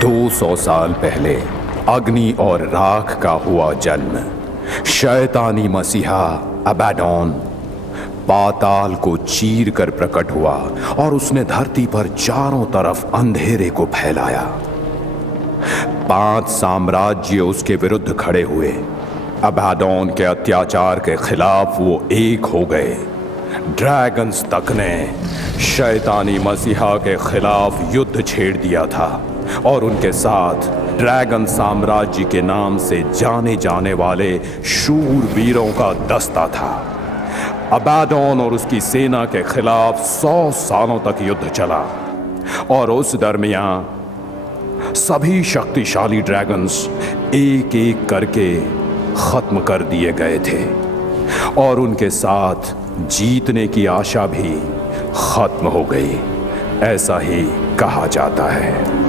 200 साल पहले अग्नि और राख का हुआ जन्म। शैतानी मसीहा अबाडोन पाताल को चीर कर प्रकट हुआ और उसने धरती पर चारों तरफ अंधेरे को फैलाया। 5 साम्राज्य उसके विरुद्ध खड़े हुए। अबाडोन के अत्याचार के खिलाफ वो एक हो गए। ड्रैगन्स तक ने शैतानी मसीहा के खिलाफ युद्ध छेड़ दिया था और उनके साथ ड्रैगन साम्राज्य के नाम से जाने जाने वाले शूरवीरों का दस्ता था। अबाडोन और उसकी सेना के खिलाफ 100 सालों तक युद्ध चला और उस दरमियान सभी शक्तिशाली ड्रैगन्स एक एक करके खत्म कर दिए गए थे और उनके साथ जीतने की आशा भी खत्म हो गई, ऐसा ही कहा जाता है।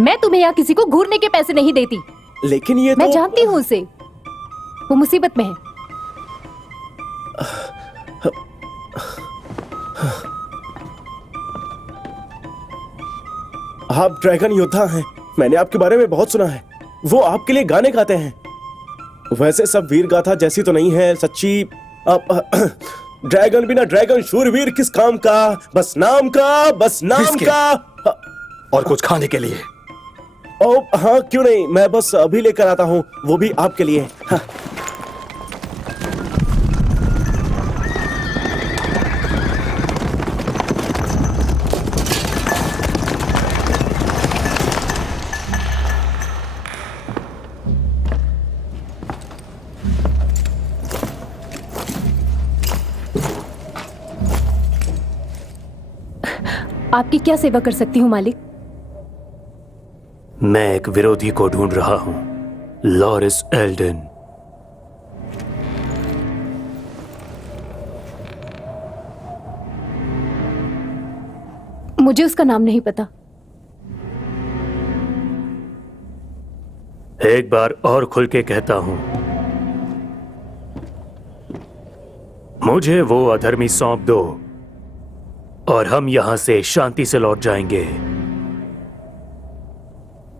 मैं तुम्हें यहाँ किसी को घूरने के पैसे नहीं देती। लेकिन ये मैं जानती हूँ उसे, वो मुसीबत में है। आप ड्रैगन योद्धा हैं, मैंने आपके बारे में बहुत सुना है। वो आपके लिए गाने गाते हैं। वैसे सब वीर गाथा जैसी तो नहीं है सच्ची। ड्रैगन बिना ड्रैगन शूरवीर किस काम का, बस नाम का, बस नाम का। और कुछ खाने के लिए। ओ हाँ, क्यों नहीं, मैं बस अभी लेकर आता हूँ, वो भी आपके लिए। हाँ। आपकी क्या सेवा कर सकती हूँ मालिक? मैं एक विरोधी को ढूंढ रहा हूं, लॉरिस एल्डन। मुझे उसका नाम नहीं पता। एक बार और खुल के कहता हूं, मुझे वो अधर्मी सौंप दो और हम यहां से शांति से लौट जाएंगे।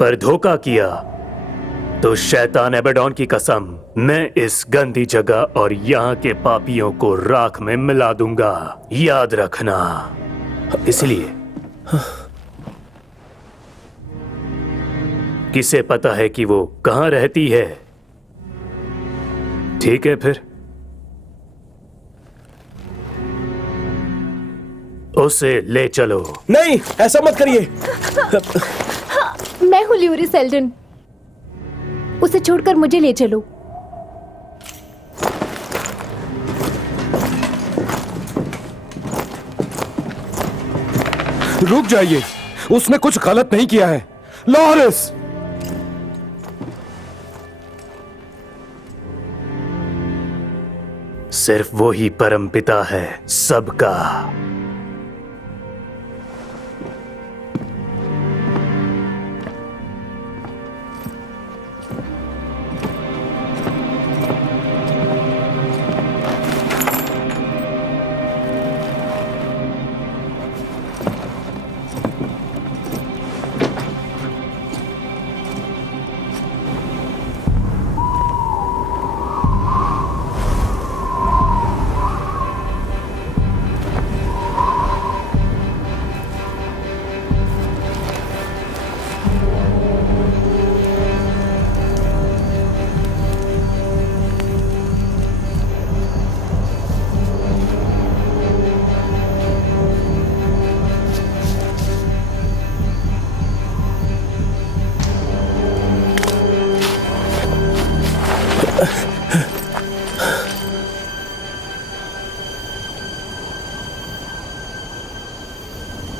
पर धोखा किया तो शैतान अबाडोन की कसम, मैं इस गंदी जगह और यहाँ के पापियों को राख में मिला दूंगा, याद रखना। इसलिए किसे पता है कि वो कहाँ रहती है? ठीक है फिर, उसे ले चलो। नहीं, ऐसा मत करिए। मैं हूँ लॉरिस एल्डन, उसे छोड़कर मुझे ले चलो। रुक जाइए, उसने कुछ गलत नहीं किया है। लॉरिस! सिर्फ वो ही परमपिता है सबका।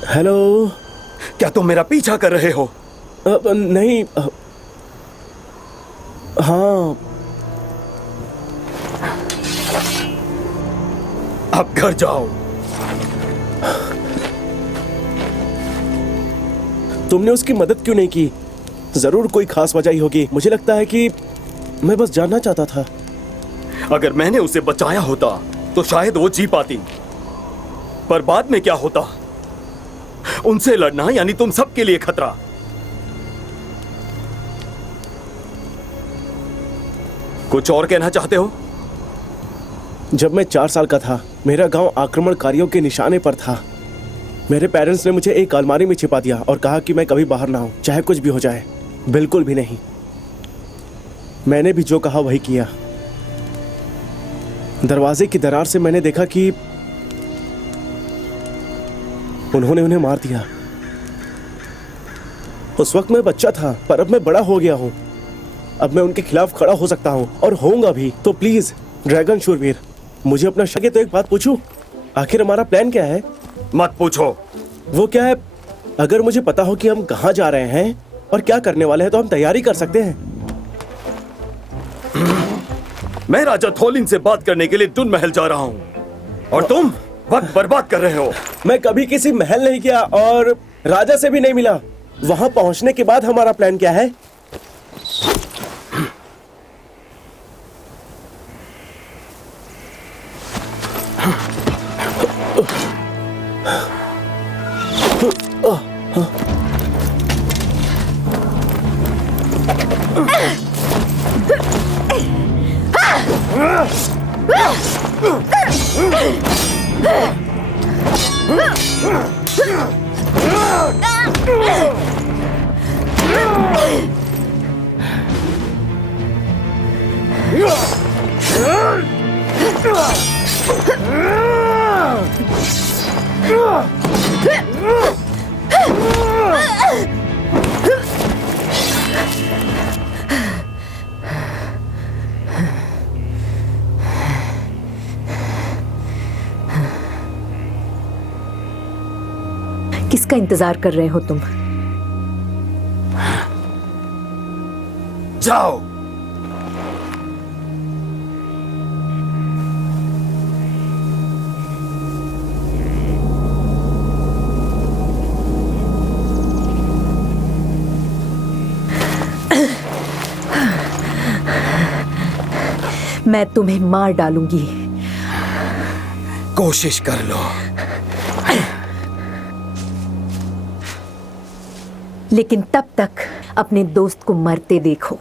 हेलो। क्या तुम मेरा पीछा कर रहे हो? नहीं। हाँ। अब घर जाओ। तुमने उसकी मदद क्यों नहीं की? जरूर कोई खास वजह ही होगी। मुझे लगता है कि मैं बस जानना चाहता था। अगर मैंने उसे बचाया होता तो शायद वो जी पाती, पर बाद में क्या होता? उनसे लड़ना यानी तुम सबके लिए खतरा। कुछ और कहना चाहते हो? जब मैं 4 साल का था, मेरा गांव आक्रमणकारियों के निशाने पर था। मेरे पेरेंट्स ने मुझे एक अलमारी में छिपा दिया और कहा कि मैं कभी बाहर ना हूं, चाहे कुछ भी हो जाए। बिल्कुल भी नहीं। मैंने भी जो कहा वही किया। दरवाजे की दरार से मैंने देखा कि उन्होंने उन्हें मार दिया। उस वक्त मैं बच्चा था, पर अब मैं बड़ा हो गया हूं। अब मैं उनके खिलाफ खड़ा हो सकता हूं और होऊंगा भी। तो प्लीज ड्रैगन शूरवीर, मुझे अपना शक है तो एक बात पूछूं? आखिर हमारा प्लान क्या है? मत पूछो। वो क्या है? अगर मुझे पता हो कि हम कहां जा रहे हैं और क्या करने वाले हैं तो हम तैयारी कर सकते हैं। मैं राजा थोलिन से बात करने के लिए टुन महल जा रहा हूं और तुम वक्त बर्बाद कर रहे हो। मैं कभी किसी महल नहीं गया और राजा से भी नहीं मिला। वहां पहुंचने के बाद हमारा प्लान क्या है? किसका इंतजार कर रहे हो तुम? जाओ। मैं तुम्हें मार डालूंगी। कोशिश कर लो। लेकिन तब तक अपने दोस्त को मरते देखो।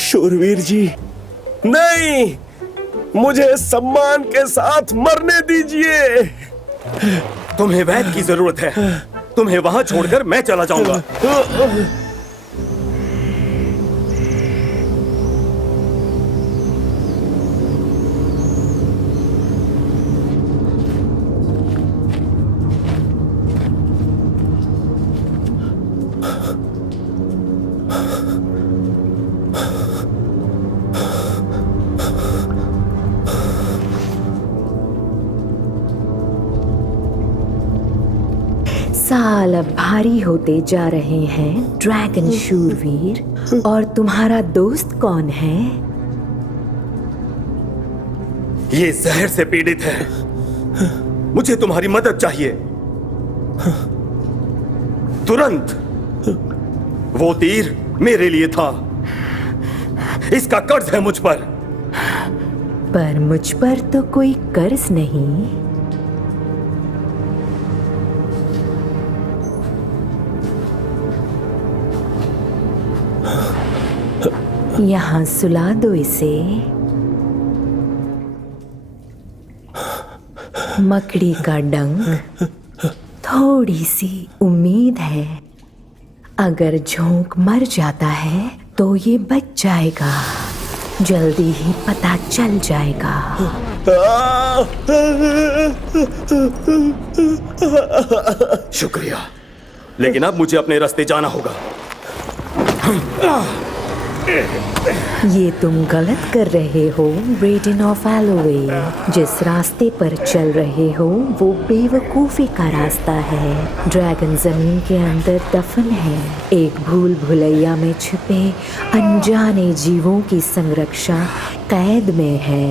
शूरवीर जी, नहीं, मुझे सम्मान के साथ मरने दीजिए। तुम्हें वैद्य की जरूरत है। तुम्हें वहां छोड़कर मैं चला जाऊंगा। साल अब भारी होते जा रहे हैं ड्रैगन शूरवीर। और तुम्हारा दोस्त कौन है? ये जहर से पीड़ित है। मुझे तुम्हारी मदद चाहिए तुरंत। वो तीर मेरे लिए था। इसका कर्ज है मुझ पर। पर मुझ पर तो कोई कर्ज नहीं। यहाँ सुला दो इसे। मकड़ी का डंक, थोड़ी सी उम्मीद है। अगर झोंक मर जाता है तो ये बच जाएगा। जल्दी ही पता चल जाएगा। शुक्रिया, लेकिन अब मुझे अपने रास्ते जाना होगा। ये तुम गलत कर रहे हो ब्रेडन ऑफ एलोवे। जिस रास्ते पर चल रहे हो वो बेवकूफ़ी का रास्ता है। ड्रैगन जमीन के अंदर दफन है। एक भूल भुलैया में छिपे अनजाने जीवों की संरक्षा कैद में है।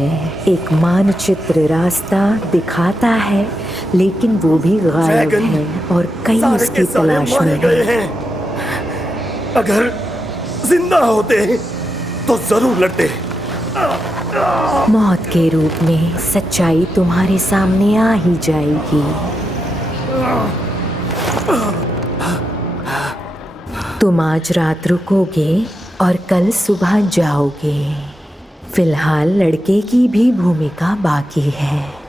एक मानचित्र रास्ता दिखाता है लेकिन वो भी गायब है और कई उसकी तलाश में है। अगर जिंदा होते तो जरूर लड़ते। मौत के रूप में सच्चाई तुम्हारे सामने आ ही जाएगी। तुम आज रात रुकोगे और कल सुबह जाओगे। फिलहाल लड़के की भी भूमिका बाकी है।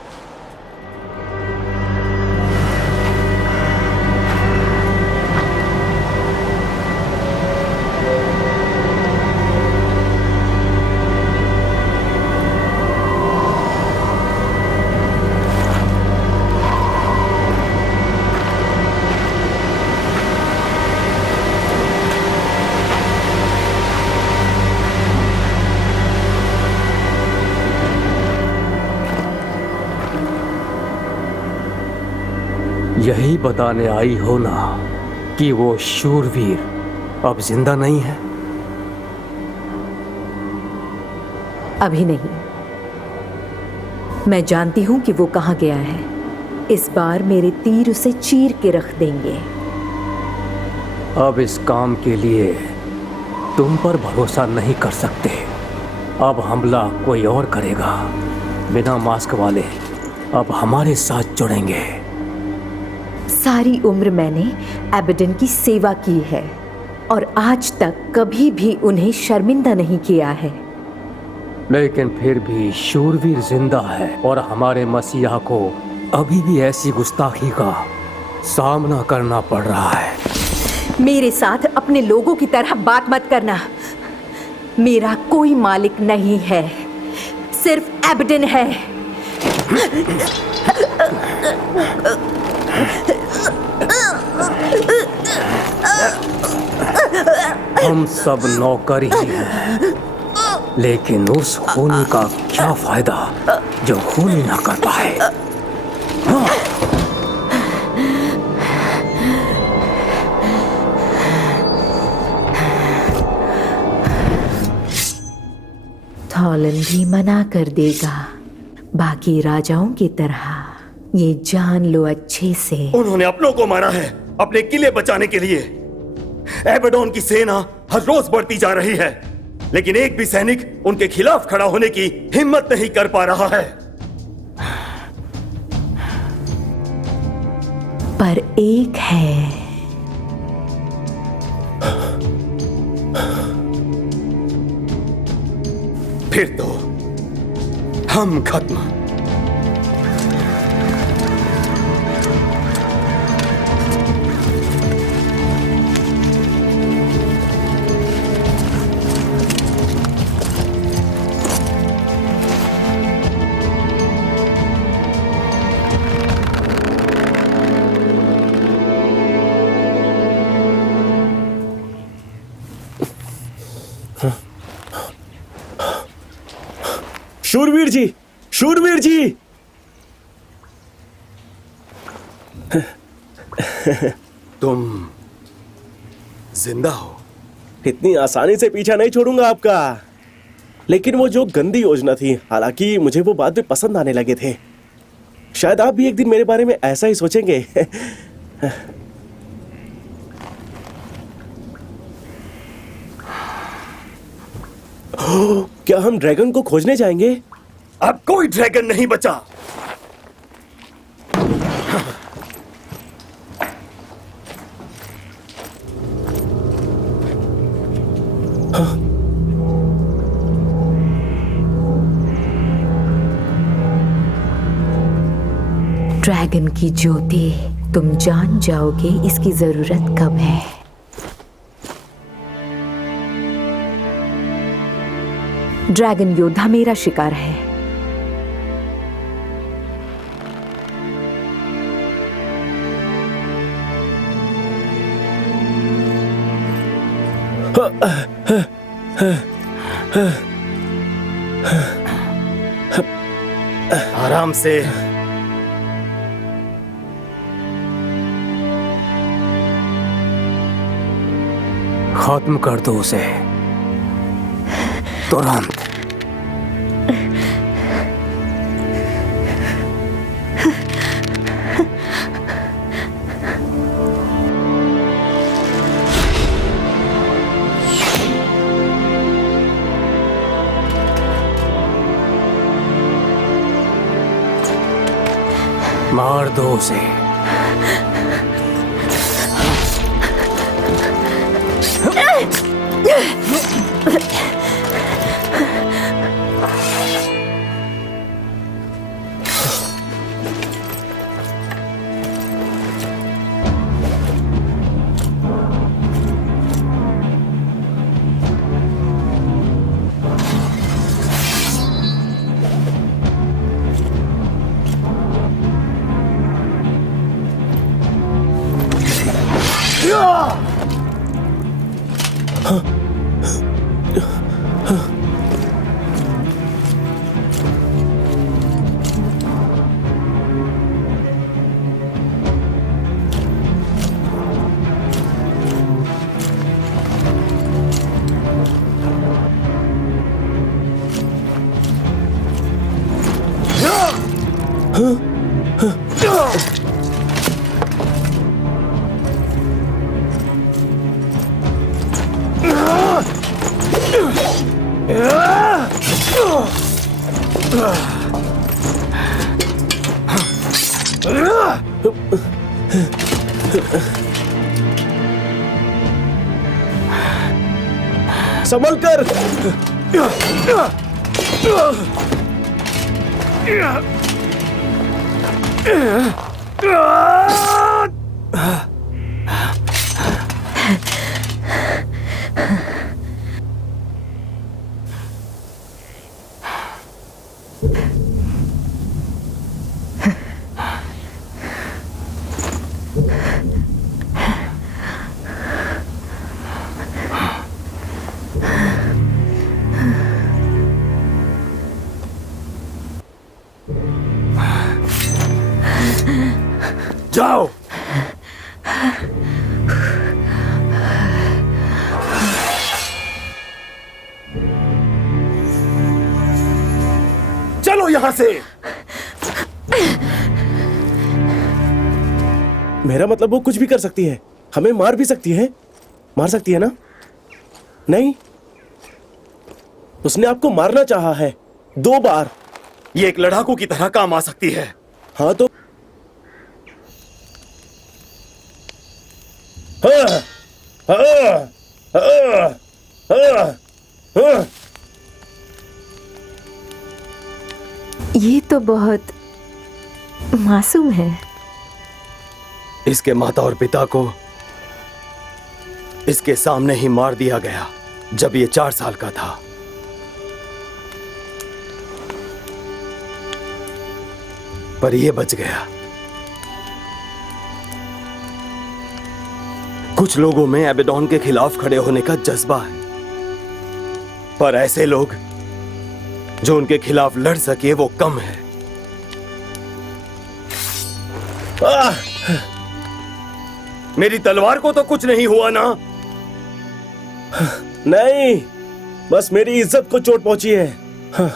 यही बताने आई हो ना कि वो शूरवीर अब जिंदा नहीं है? अभी नहीं। मैं जानती हूं कि वो कहां गया है। इस बार मेरे तीर उसे चीर के रख देंगे। अब इस काम के लिए तुम पर भरोसा नहीं कर सकते। अब हमला कोई और करेगा। बिना मास्क वाले अब हमारे साथ जुड़ेंगे। सारी उम्र मैंने एबेडन की सेवा की है और आज तक कभी भी उन्हें शर्मिंदा नहीं किया है। लेकिन फिर भी शूरवीर जिंदा है और हमारे मसीहा को अभी भी ऐसी गुस्ताखी का सामना करना पड़ रहा है। मेरे साथ अपने लोगों की तरह बात मत करना। मेरा कोई मालिक नहीं है, सिर्फ एबेडन है। हम सब नौकर ही हैं, लेकिन उस खूनी का क्या फायदा जो खूनी ना कर पाए। थॉलन भी मना कर देगा, बाकी राजाओं की तरह। ये जान लो अच्छे से। उन्होंने अपनों को मारा है अपने किले बचाने के लिए। एबेडोन की सेना हर रोज बढ़ती जा रही है, लेकिन एक भी सैनिक उनके खिलाफ खड़ा होने की हिम्मत नहीं कर पा रहा है। पर एक है। फिर तो हम खत्म। शूरवीर जी, शूरवीर जी। तुम जिंदा हो? इतनी आसानी से पीछा नहीं छोड़ूंगा आपका। लेकिन वो जो गंदी योजना थी, हालांकि मुझे वो बाद में पसंद आने लगे थे। शायद आप भी एक दिन मेरे बारे में ऐसा ही सोचेंगे। क्या हम ड्रैगन को खोजने जाएंगे? अब कोई ड्रैगन नहीं बचा। ड्रैगन की ज्योति, तुम जान जाओगे इसकी जरूरत कब है। ड्रैगन योद्धा मेरा शिकार है। आराम से। खत्म कर दो उसे तुरंत। मार दो उसे। संभल कर। जाओ। चलो यहां से। मेरा मतलब वो कुछ भी कर सकती है, हमें मार भी सकती है। मार सकती है ना? नहीं, उसने आपको मारना चाहा है 2 बार। ये एक लड़ाकू की तरह काम आ सकती है। हाँ तो हाँ, हाँ, हाँ, हाँ, हाँ। ये तो बहुत मासूम है। इसके माता और पिता को इसके सामने ही मार दिया गया जब ये 4 साल का था। पर ये बच गया। कुछ लोगों में एबेडॉन के खिलाफ खड़े होने का जज्बा है, पर ऐसे लोग जो उनके खिलाफ लड़ सके वो कम है। मेरी तलवार को तो कुछ नहीं हुआ ना? नहीं, बस मेरी इज्जत को चोट पहुंची है। हाँ।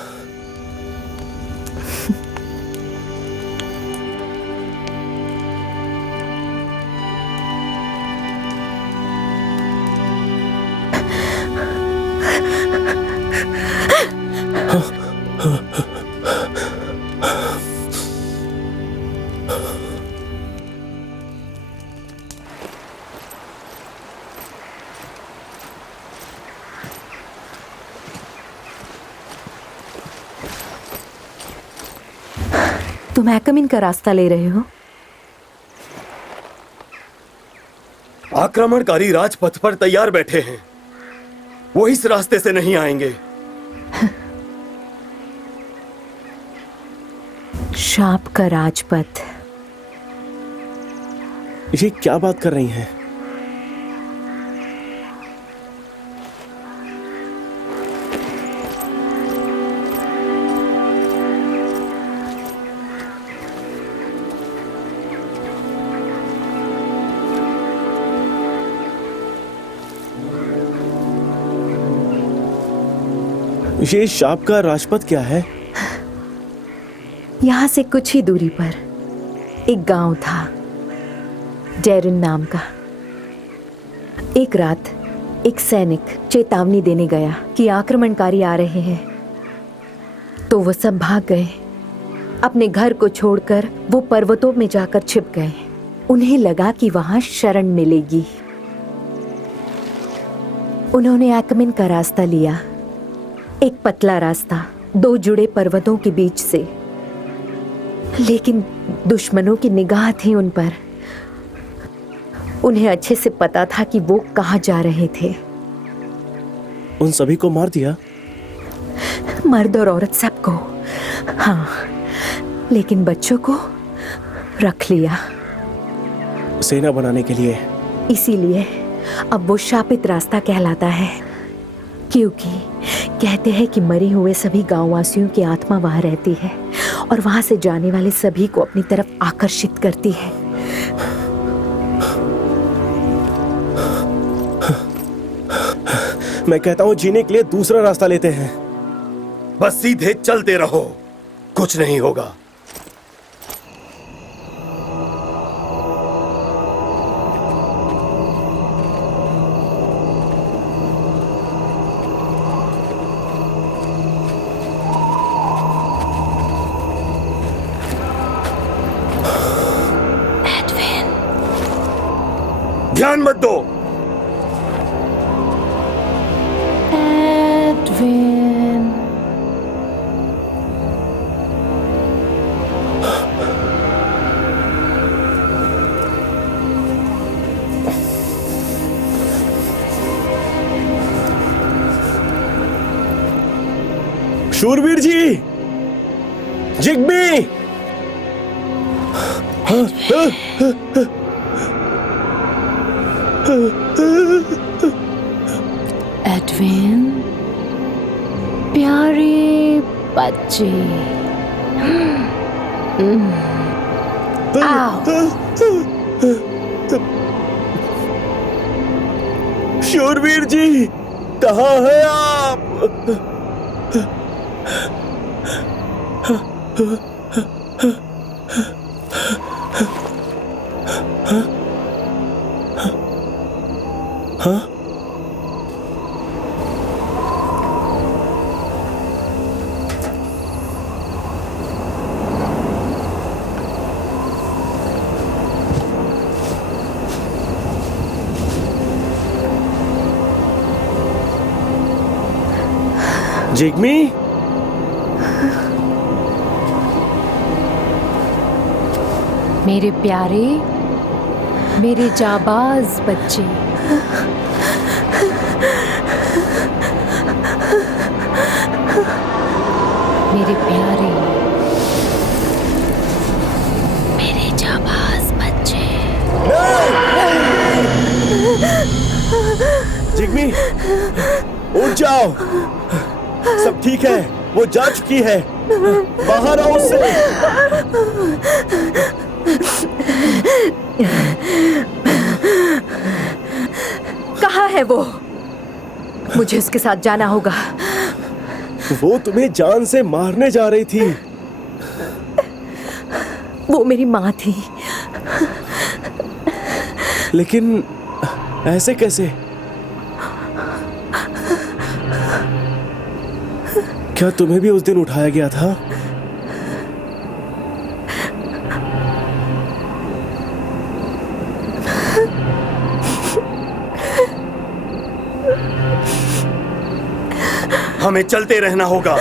तुम हैकमिन का रास्ता ले रहे हो? आक्रमणकारी राजपथ पर तैयार बैठे हैं। वो इस रास्ते से नहीं आएंगे। शाप का राजपथ। ये क्या बात कर रही हैं? ये शाप का राजपथ क्या है? यहाँ से कुछ ही दूरी पर एक गांव था, डेरिन नाम का। एक रात एक सैनिक चेतावनी देने गया कि आक्रमणकारी आ रहे हैं, तो वो सब भाग गए। अपने घर को छोड़कर वो पर्वतों में जाकर छिप गए। उन्हें लगा कि वहां शरण मिलेगी। उन्होंने एक्मिन का रास्ता लिया, एक पतला रास्ता 2 जुड़े पर्वतों के बीच से। लेकिन दुश्मनों की निगाह थी उन पर। उन्हें अच्छे से पता था कि वो कहां जा रहे थे। उन सभी को मार दिया? मर्द और औरत सबको, हाँ, लेकिन बच्चों को रख लिया सेना बनाने के लिए। इसीलिए अब वो शापित रास्ता कहलाता है, क्योंकि कहते हैं कि मरे हुए सभी गांववासियों की आत्मा वहां रहती है और वहां से जाने वाले सभी को अपनी तरफ आकर्षित करती है। मैं कहता हूँ जीने के लिए दूसरा रास्ता लेते हैं। बस सीधे चलते रहो, कुछ नहीं होगा। ध्यान मत दो। एडविन, शूरवीर जी, जिग्बी, एडविन, प्यारे बच्चे, आओ। शूरवीर जी, कहाँ हैं आप? जिग्मी, मेरे प्यारे, मेरे जाबाज बच्चे, मेरे प्यारे, मेरे जाबाज बच्चे। जिग्मी, उठ जाओ। सब ठीक है, वो जा चुकी है। बाहर आओ उससे। कहाँ है वो? मुझे उसके साथ जाना होगा। वो तुम्हें जान से मारने जा रही थी। वो मेरी माँ थी। लेकिन ऐसे कैसे? क्या तुम्हें भी उस दिन उठाया गया था? हमें चलते रहना होगा।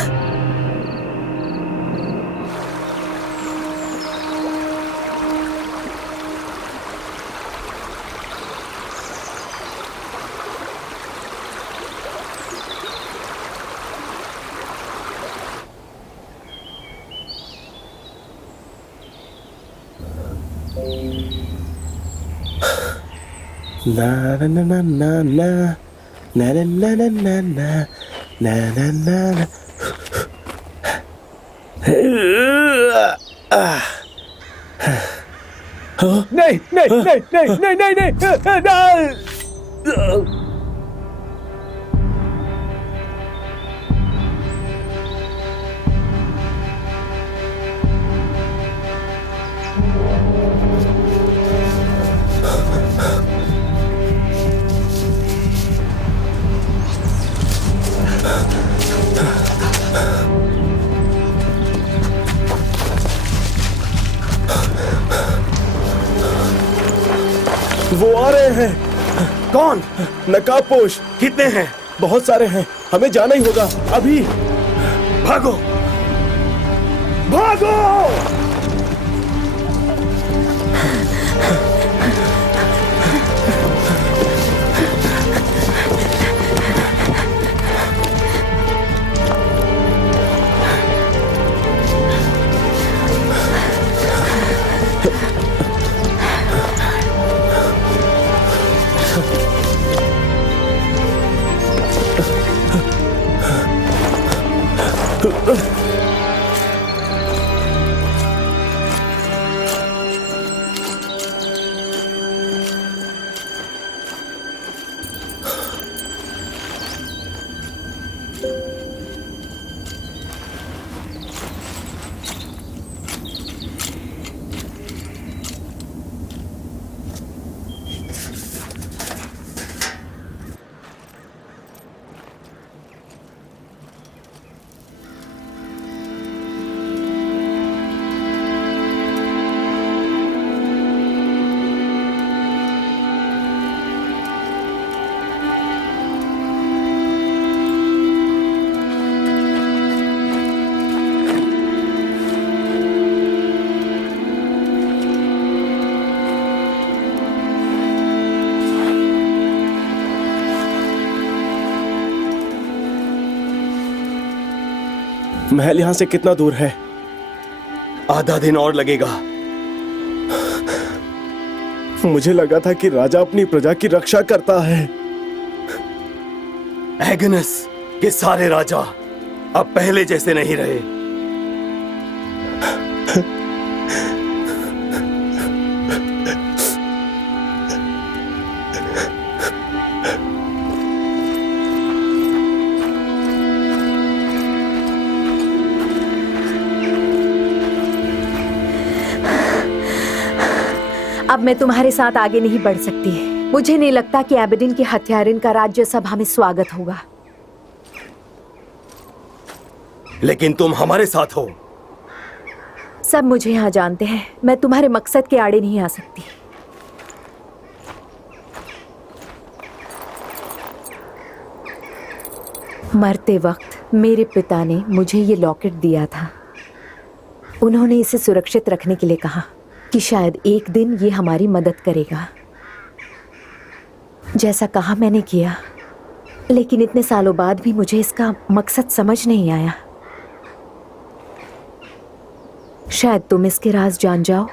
ना ना ना ना ना ना ना ना ना ना ना ना ना ना ना। नहीं नहीं नहीं नहीं नहीं नहीं नहीं नहीं। वो आ रहे हैं। कौन? नकाबपोश। कितने हैं? बहुत सारे हैं, हमें जाना ही होगा अभी। भागो, भागो! महल यहां से कितना दूर है? आधा दिन और लगेगा। मुझे लगा था कि राजा अपनी प्रजा की रक्षा करता है। एगनस के सारे राजा अब पहले जैसे नहीं रहे। अब मैं तुम्हारे साथ आगे नहीं बढ़ सकती। मुझे नहीं लगता कि एबेडिन के हत्यारिन का राज्य सभा में स्वागत होगा। लेकिन तुम हमारे साथ हो। सब मुझे यहाँ जानते हैं। मैं तुम्हारे मकसद के आड़े नहीं आ सकती। मरते वक्त मेरे पिता ने मुझे ये लॉकेट दिया था। उन्होंने इसे सुरक्षित रखने के लिए कहा कि शायद एक दिन ये हमारी मदद करेगा। जैसा कहा मैंने किया, लेकिन इतने सालों बाद भी मुझे इसका मकसद समझ नहीं आया। शायद तुम इसके राज जान जाओ।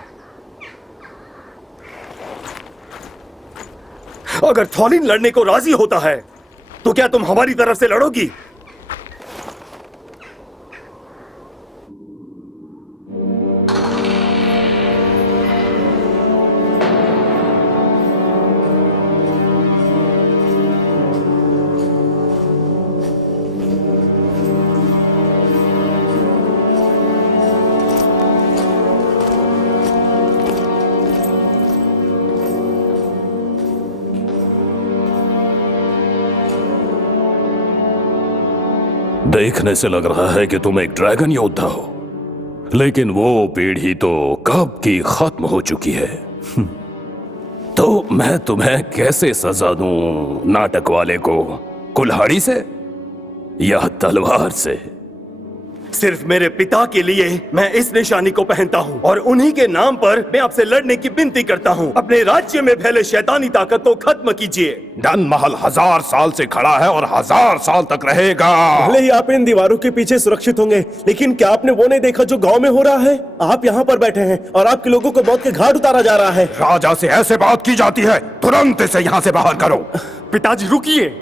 अगर थॉलिन लड़ने को राजी होता है तो क्या तुम हमारी तरफ से लड़ोगी? देखने से लग रहा है कि तुम एक ड्रैगन योद्धा हो, लेकिन वो पीढ़ी तो कब की खत्म हो चुकी है। तो मैं तुम्हें कैसे सजा दूं, नाटक वाले को? कुल्हाड़ी से या तलवार से? सिर्फ मेरे पिता के लिए मैं इस निशानी को पहनता हूँ और उन्हीं के नाम पर मैं आपसे लड़ने की विनती करता हूँ। अपने राज्य में फैले शैतानी ताकत को खत्म कीजिए। डन महल 1000 साल से खड़ा है और 1000 साल तक रहेगा। भले ही आप इन दीवारों के पीछे सुरक्षित होंगे, लेकिन क्या आपने वो नहीं देखा जो गांव में हो रहा है? आप यहाँ पर बैठे हैं और आपके लोगों को मौत के घाट उतारा जा रहा है। राजा से ऐसे बात की जाती है? तुरंत इसे यहाँ से बाहर करो। पिताजी रुकिए,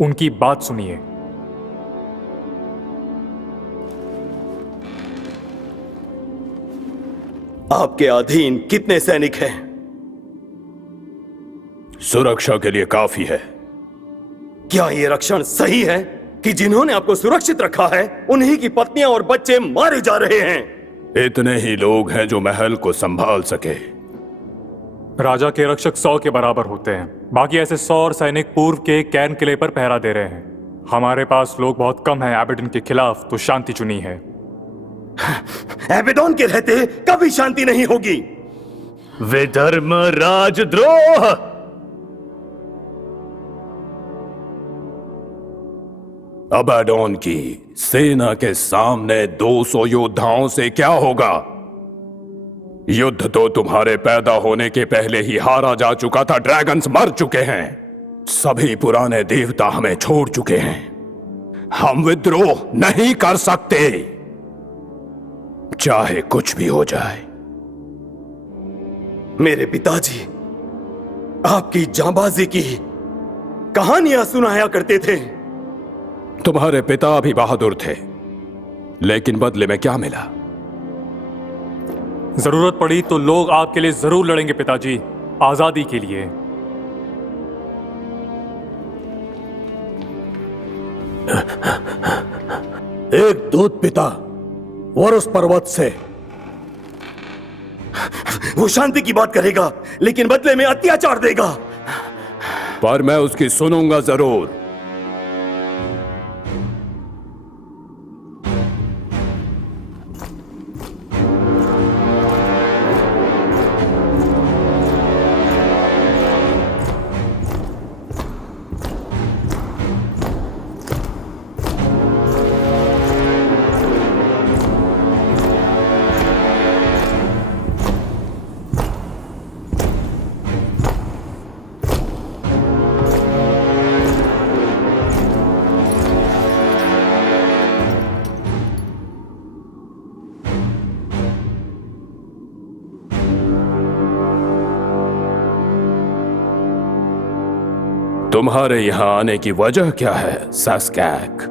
उनकी बात सुनिए। आपके अधीन कितने सैनिक हैं? सुरक्षा के लिए काफी है। क्या ये रक्षण सही है कि जिन्होंने आपको सुरक्षित रखा है उन्हीं की पत्नियां और बच्चे मारे जा रहे हैं? इतने ही लोग हैं जो महल को संभाल सके। राजा के रक्षक 100 के बराबर होते हैं। बाकी ऐसे 100 और सैनिक पूर्व के कैर्न किले पर पहरा दे रहे हैं। हमारे पास लोग बहुत कम हैं। एबेडिन के खिलाफ तो शांति चुनी है। एबेडोन के रहते कभी शांति नहीं होगी। विधर्म राजद्रोह। अबेडोन की सेना के सामने 200 योद्धाओं से क्या होगा? युद्ध तो तुम्हारे पैदा होने के पहले ही हारा जा चुका था। ड्रैगन्स मर चुके हैं। सभी पुराने देवता हमें छोड़ चुके हैं। हम विद्रोह नहीं कर सकते, चाहे कुछ भी हो जाए। मेरे पिताजी आपकी जांबाजी की कहानियां सुनाया करते थे। तुम्हारे पिता भी बहादुर थे, लेकिन बदले में क्या मिला? जरूरत पड़ी तो लोग आपके लिए जरूर लड़ेंगे पिताजी, आजादी के लिए। एक दूत पिता वरुस पर्वत से वो शांति की बात करेगा, लेकिन बदले में अत्याचार देगा। पर मैं उसकी सुनूंगा जरूर। तुम्हारे यहां आने की वजह क्या है सस्कैक?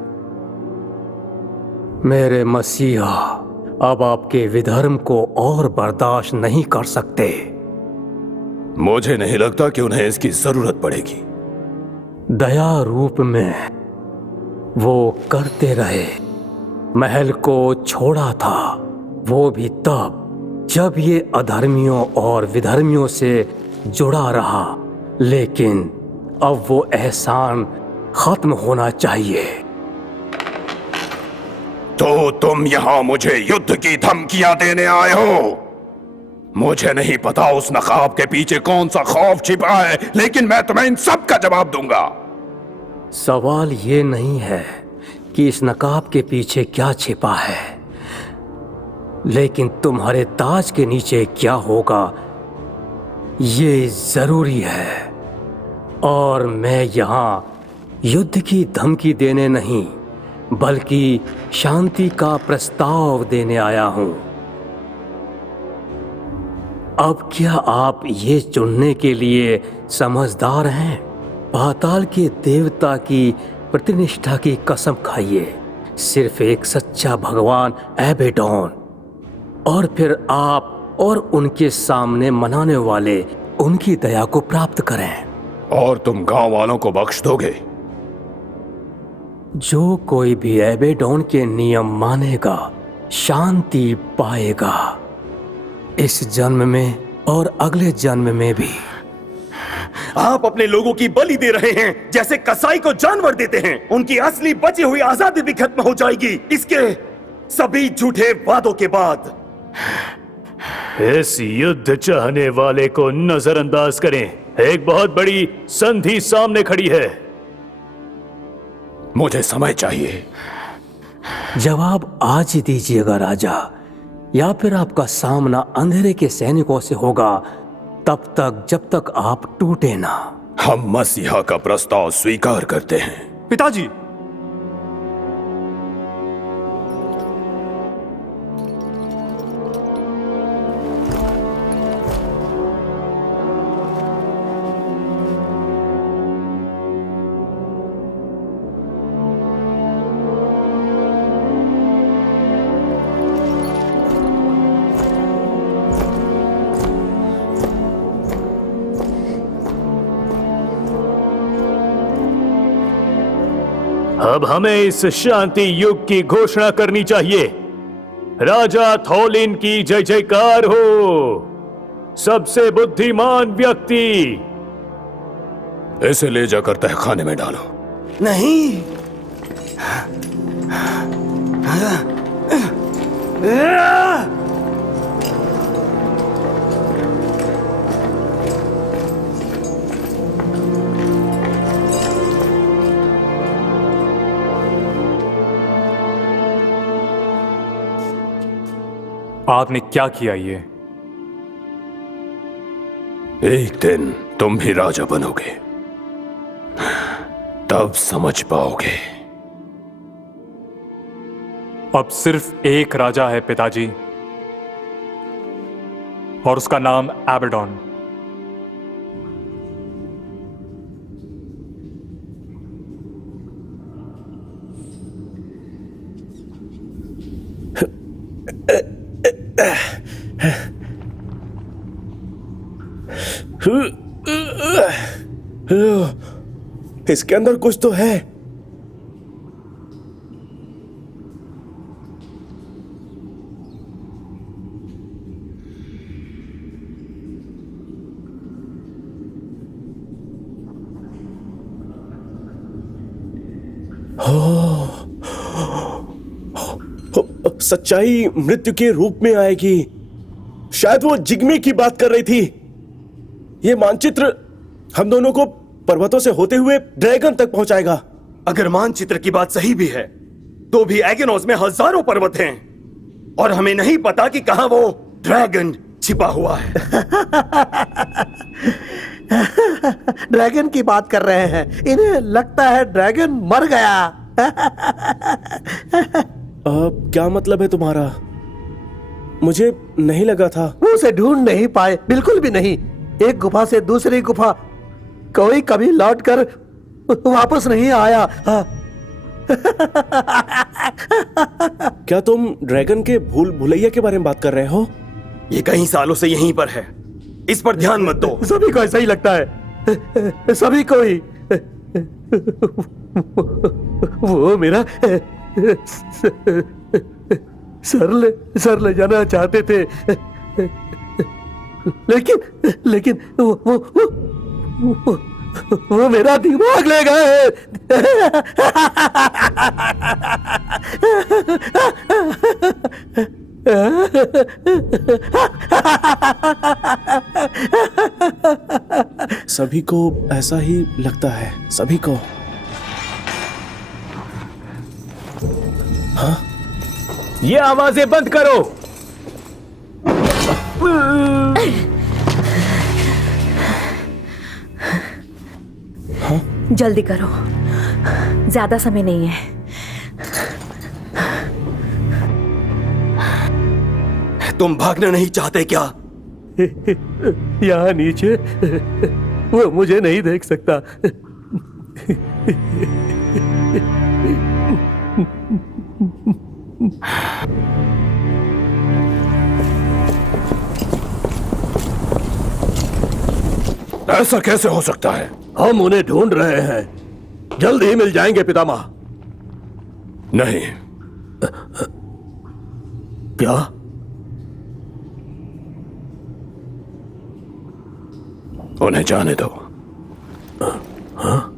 मेरे मसीहा अब आपके विधर्म को और बर्दाश्त नहीं कर सकते। मुझे नहीं लगता कि उन्हें इसकी जरूरत पड़ेगी। दया रूप में वो करते रहे। महल को छोड़ा था, वो भी तब जब ये अधर्मियों और विधर्मियों से जुड़ा रहा। लेकिन अब वो एहसान खत्म होना चाहिए। तो तुम यहां मुझे युद्ध की धमकियां देने आए हो? मुझे नहीं पता उस नकाब के पीछे कौन सा खौफ छिपा है, लेकिन मैं तुम्हें इन सब का जवाब दूंगा। सवाल ये नहीं है कि इस नकाब के पीछे क्या छिपा है, लेकिन तुम्हारे ताज के नीचे क्या होगा ये जरूरी है। और मैं यहाँ युद्ध की धमकी देने नहीं, बल्कि शांति का प्रस्ताव देने आया हूं। अब क्या आप ये चुनने के लिए समझदार हैं? पाताल के देवता की प्रतिनिष्ठा की कसम खाइए, सिर्फ एक सच्चा भगवान एबेडोन, और फिर आप और उनके सामने मनाने वाले उनकी दया को प्राप्त करें। और तुम गांव वालों को बख्श दोगे? जो कोई भी एबेडोन के नियम मानेगा शांति पाएगा, इस जन्म में और अगले जन्म में भी। आप अपने लोगों की बलि दे रहे हैं, जैसे कसाई को जानवर देते हैं। उनकी असली बची हुई आजादी भी खत्म हो जाएगी इसके सभी झूठे वादों के बाद। इस युद्ध चाहने वाले को नजरअंदाज करें। एक बहुत बड़ी संधि सामने खड़ी है। मुझे समय चाहिए। जवाब आज ही दीजिएगा राजा, या फिर आपका सामना अंधेरे के सैनिकों से होगा, तब तक जब तक आप टूटे ना। हम मसीहा का प्रस्ताव स्वीकार करते हैं। पिताजी, अब हमें इस शांति युग की घोषणा करनी चाहिए। राजा थोलिन की जय जयकार हो। सबसे बुद्धिमान व्यक्ति। इसे ले जाकर तहखाने में डालो। नहीं, आपने क्या किया ये? एक दिन तुम भी राजा बनोगे, तब समझ पाओगे। अब सिर्फ एक राजा है पिताजी, और उसका नाम एबेडॉन। इसके अंदर कुछ तो है। सच्चाई मृत्यु के रूप में आएगी। शायद वो जिग्मे की बात कर रही थी। ये मानचित्र हम दोनों को पर्वतों से होते हुए ड्रैगन तक पहुंचाएगा। अगर मानचित्र की बात सही भी है तो भी एगेनोस में हजारों पर्वत हैं और हमें नहीं पता कि कहां वो ड्रैगन छिपा हुआ है। ड्रैगन की बात कर रहे हैं। इन्हें लगता है ड्रैगन मर गया। क्या मतलब है तुम्हारा? मुझे नहीं लगा था। वो उसे ढूंढ नहीं पाए, बिल्कुल भी नहीं। एक गुफा से दूसरी गुफा, कोई कभी लौटकर वापस नहीं आया। क्या तुम ड्रैगन के भूल भुलैया के बारे में बात कर रहे हो? ये कई सालों से यहीं पर है, इस पर ध्यान मत दो। सभी को ऐसा ही लगता है, सभी को ही। वो मेरा सर ले जाना चाहते थे, लेकिन वो मेरा दिमाग ले गए। सभी को ऐसा ही लगता है, सभी को। हाँ? ये आवाजें बंद करो। जल्दी करो, ज्यादा समय नहीं है। तुम भागना नहीं चाहते क्या? यहाँ नीचे वो मुझे नहीं देख सकता। ऐसा कैसे हो सकता है? हम उन्हें ढूंढ रहे हैं, जल्द ही मिल जाएंगे पितामह। नहीं। क्या? उन्हें जाने दो। हाँ?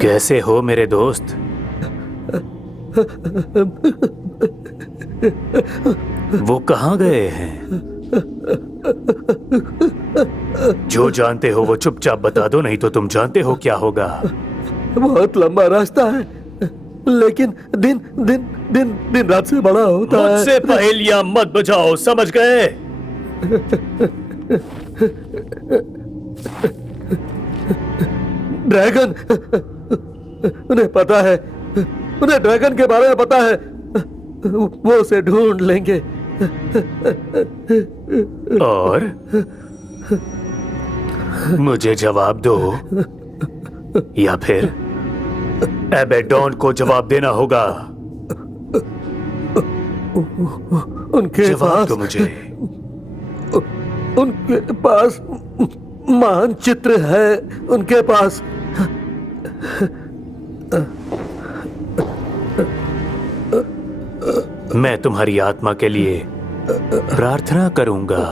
कैसे हो मेरे दोस्त? वो कहाँ गए हैं? जो जानते हो वो चुपचाप बता दो, नहीं तो तुम जानते हो क्या होगा। बहुत लंबा रास्ता है, लेकिन दिन दिन दिन दिन रात से बड़ा होता है। मुझसे पहेलियां मत बुझाओ, समझ गए? ड्रैगन, उन्हें पता है, उन्हें ड्रैगन के बारे में पता है। वो उसे ढूंढ लेंगे। और मुझे जवाब दो या फिर एबेडॉन को जवाब देना होगा। उनके जवाब पास दो मुझे। उनके पास मानचित्र है, उनके पास। मैं तुम्हारी आत्मा के लिए प्रार्थना करूंगा।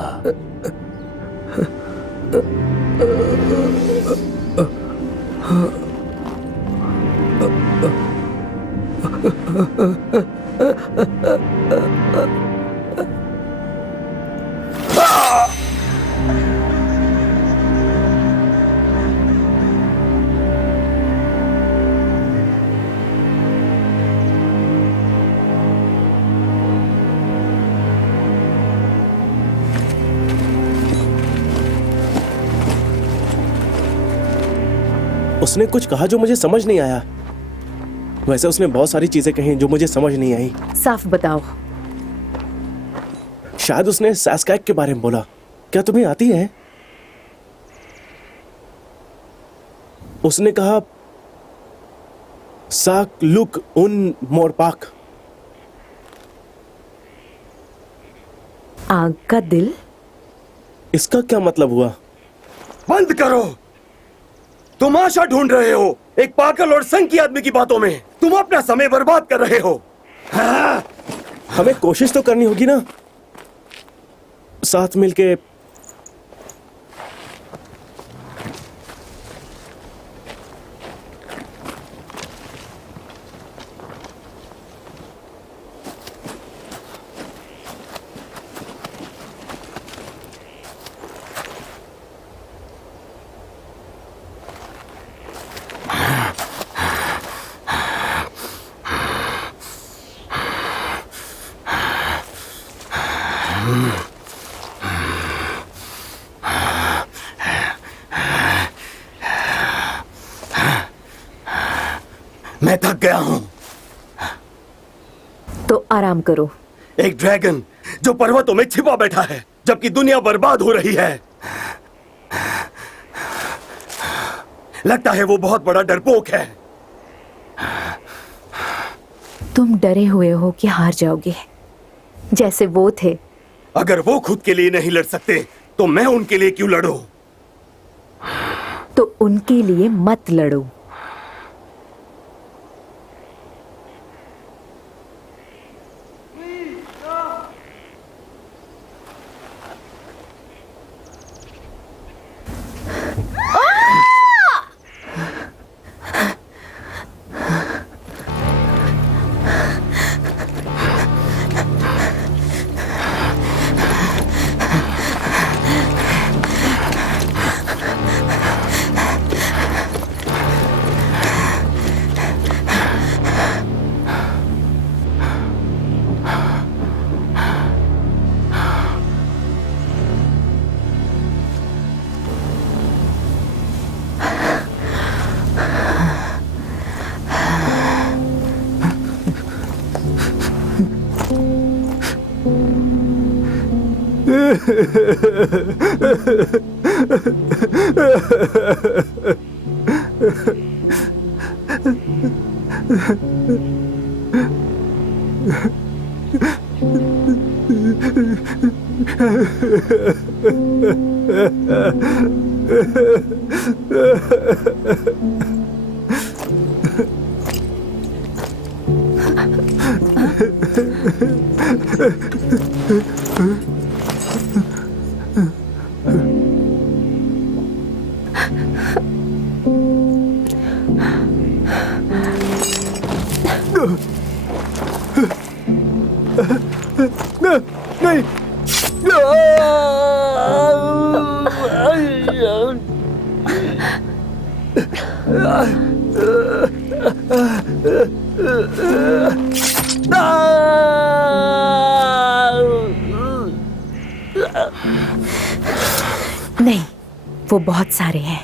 उसने कुछ कहा जो मुझे समझ नहीं आया। वैसे उसने बहुत सारी चीजें कही जो मुझे समझ नहीं आई। साफ बताओ। शायद उसने सैस्कैक के बारे में बोला। क्या तुम्हें आती है? उसने कहा साक लुक उन मोरपाक। आग का दिल? इसका क्या मतलब हुआ? बंद करो। तुम आशा ढूंढ रहे हो एक पागल और संकी आदमी की बातों में। तुम अपना समय बर्बाद कर रहे हो। हमें कोशिश तो करनी होगी ना, साथ मिलके। मैं थक गया हूं। तो आराम करो। एक ड्रैगन जो पर्वतों में छिपा बैठा है जबकि दुनिया बर्बाद हो रही है। लगता है वो बहुत बड़ा डरपोक है। तुम डरे हुए हो कि हार जाओगे, जैसे वो थे। अगर वो खुद के लिए नहीं लड़ सकते तो मैं उनके लिए क्यों लड़ूं? तो उनके लिए मत लड़ो। नहीं, वो बहुत सारे हैं।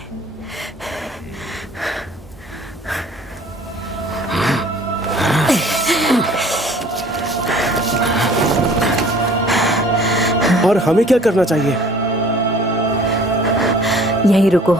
और हमें क्या करना चाहिए? यहीं रुको।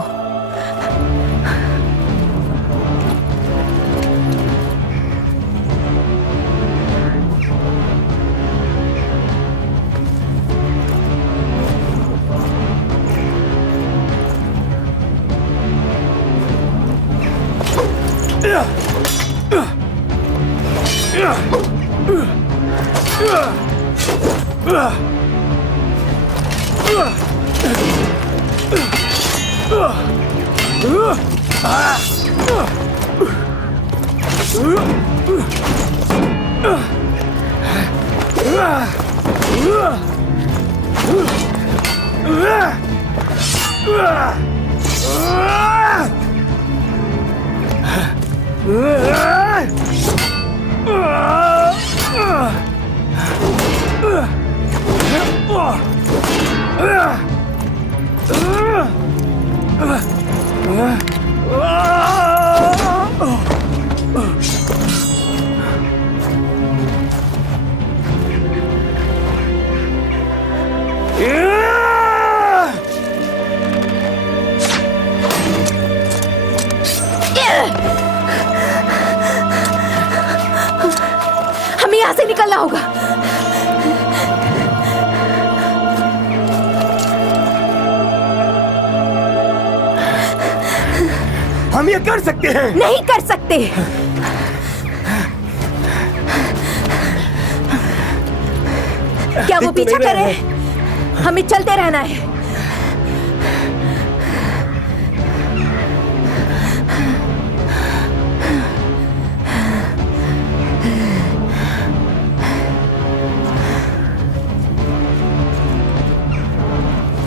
हमें यहाँ से निकलना होगा। हम ये कर सकते हैं। नहीं कर सकते। क्या वो पीछा करे? हमें चलते रहना है।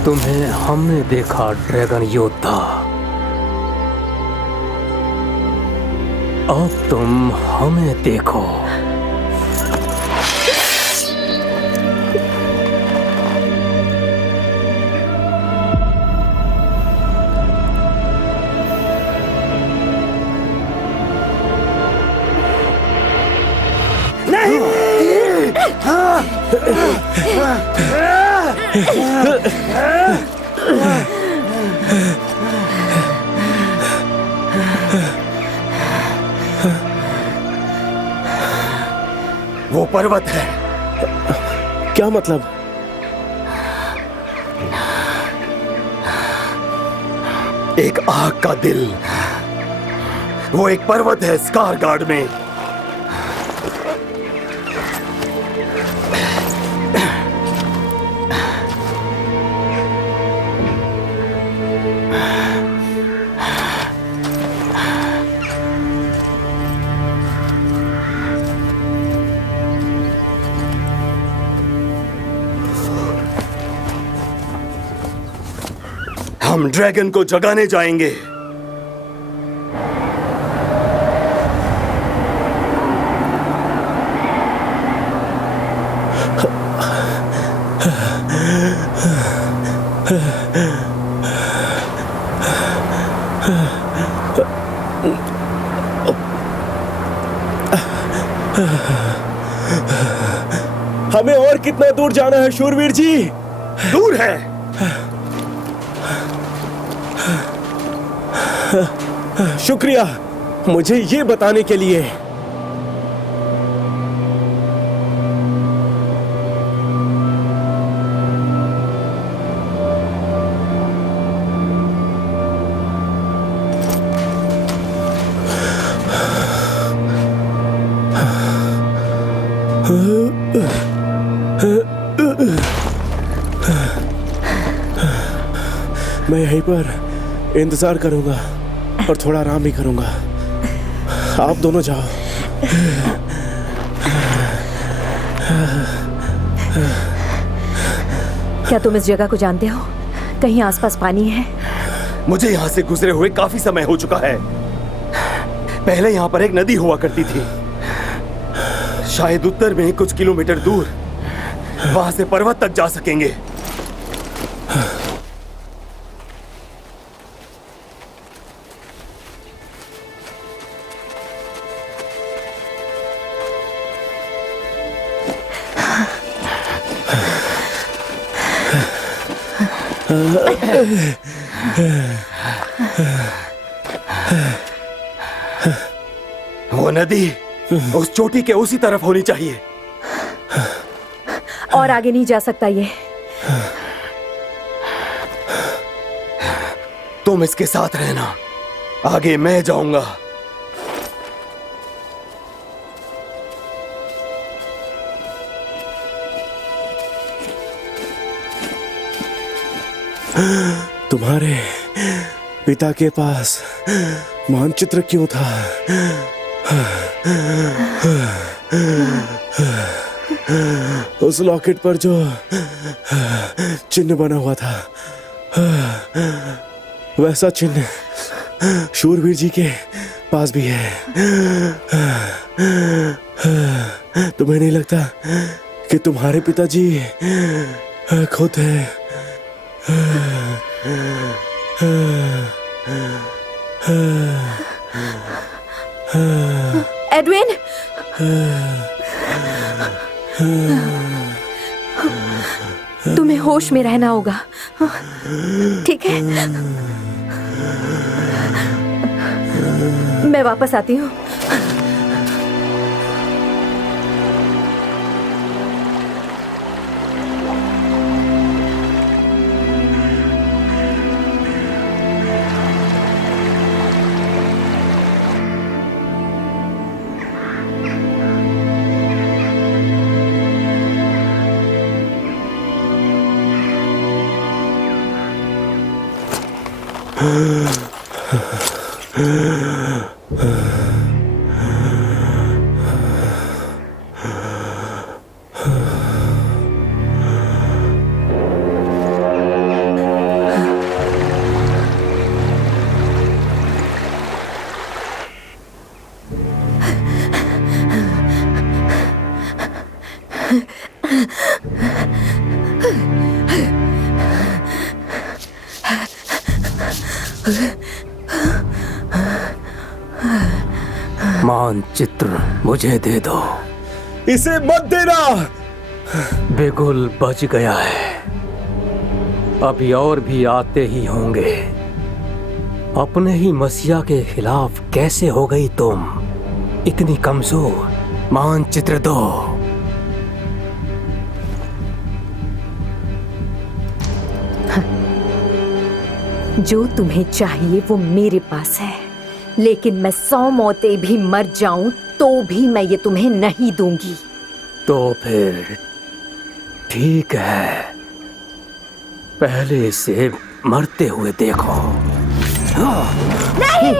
तुम्हें हमने देखा ड्रैगन योद्धा, अब तुम हमें देखो। वो पर्वत है। क्या मतलब? एक आग का दिल। वो एक पर्वत है स्कारगार्ड में। हम ड्रैगन को जगाने जाएंगे। हमें और कितना दूर जाना है शूरवीर जी? दूर है। शुक्रिया मुझे ये बताने के लिए। मैं यहीं पर इंतजार करूंगा और थोड़ा आराम भी करूंगा। आप दोनों जाओ। क्या तुम इस जगह को जानते हो? कहीं आसपास पानी है? मुझे यहाँ से गुजरे हुए काफी समय हो चुका है। पहले यहाँ पर एक नदी हुआ करती थी, शायद उत्तर में कुछ किलोमीटर दूर। वहां से पर्वत तक जा सकेंगे। वो नदी उस चोटी के उसी तरफ होनी चाहिए। और आगे नहीं जा सकता ये। तुम इसके साथ रहना, आगे मैं जाऊंगा। तुम्हारे पिता के पास मानचित्र क्यों था? उस लॉकेट पर जो चिन्ह बना हुआ था, वैसा चिन्ह शूरवीर जी के पास भी है। तुम्हें नहीं लगता कि तुम्हारे पिताजी खुद है? एडविन, तुम्हें होश में रहना होगा, ठीक है? मैं वापस आती हूँ। मानचित्र मुझे दे दो। इसे मत देना। बिगुल बच गया है, अभी और भी आते ही होंगे। अपने ही मसीहा के खिलाफ कैसे हो गई तुम इतनी कमजोर? मानचित्र दो। जो तुम्हें चाहिए वो मेरे पास है, लेकिन मैं 100 मौतें भी मर जाऊं तो भी मैं ये तुम्हें नहीं दूंगी। तो फिर ठीक है, पहले इसे मरते हुए देखो। नहीं!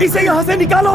इसे यहां से निकालो।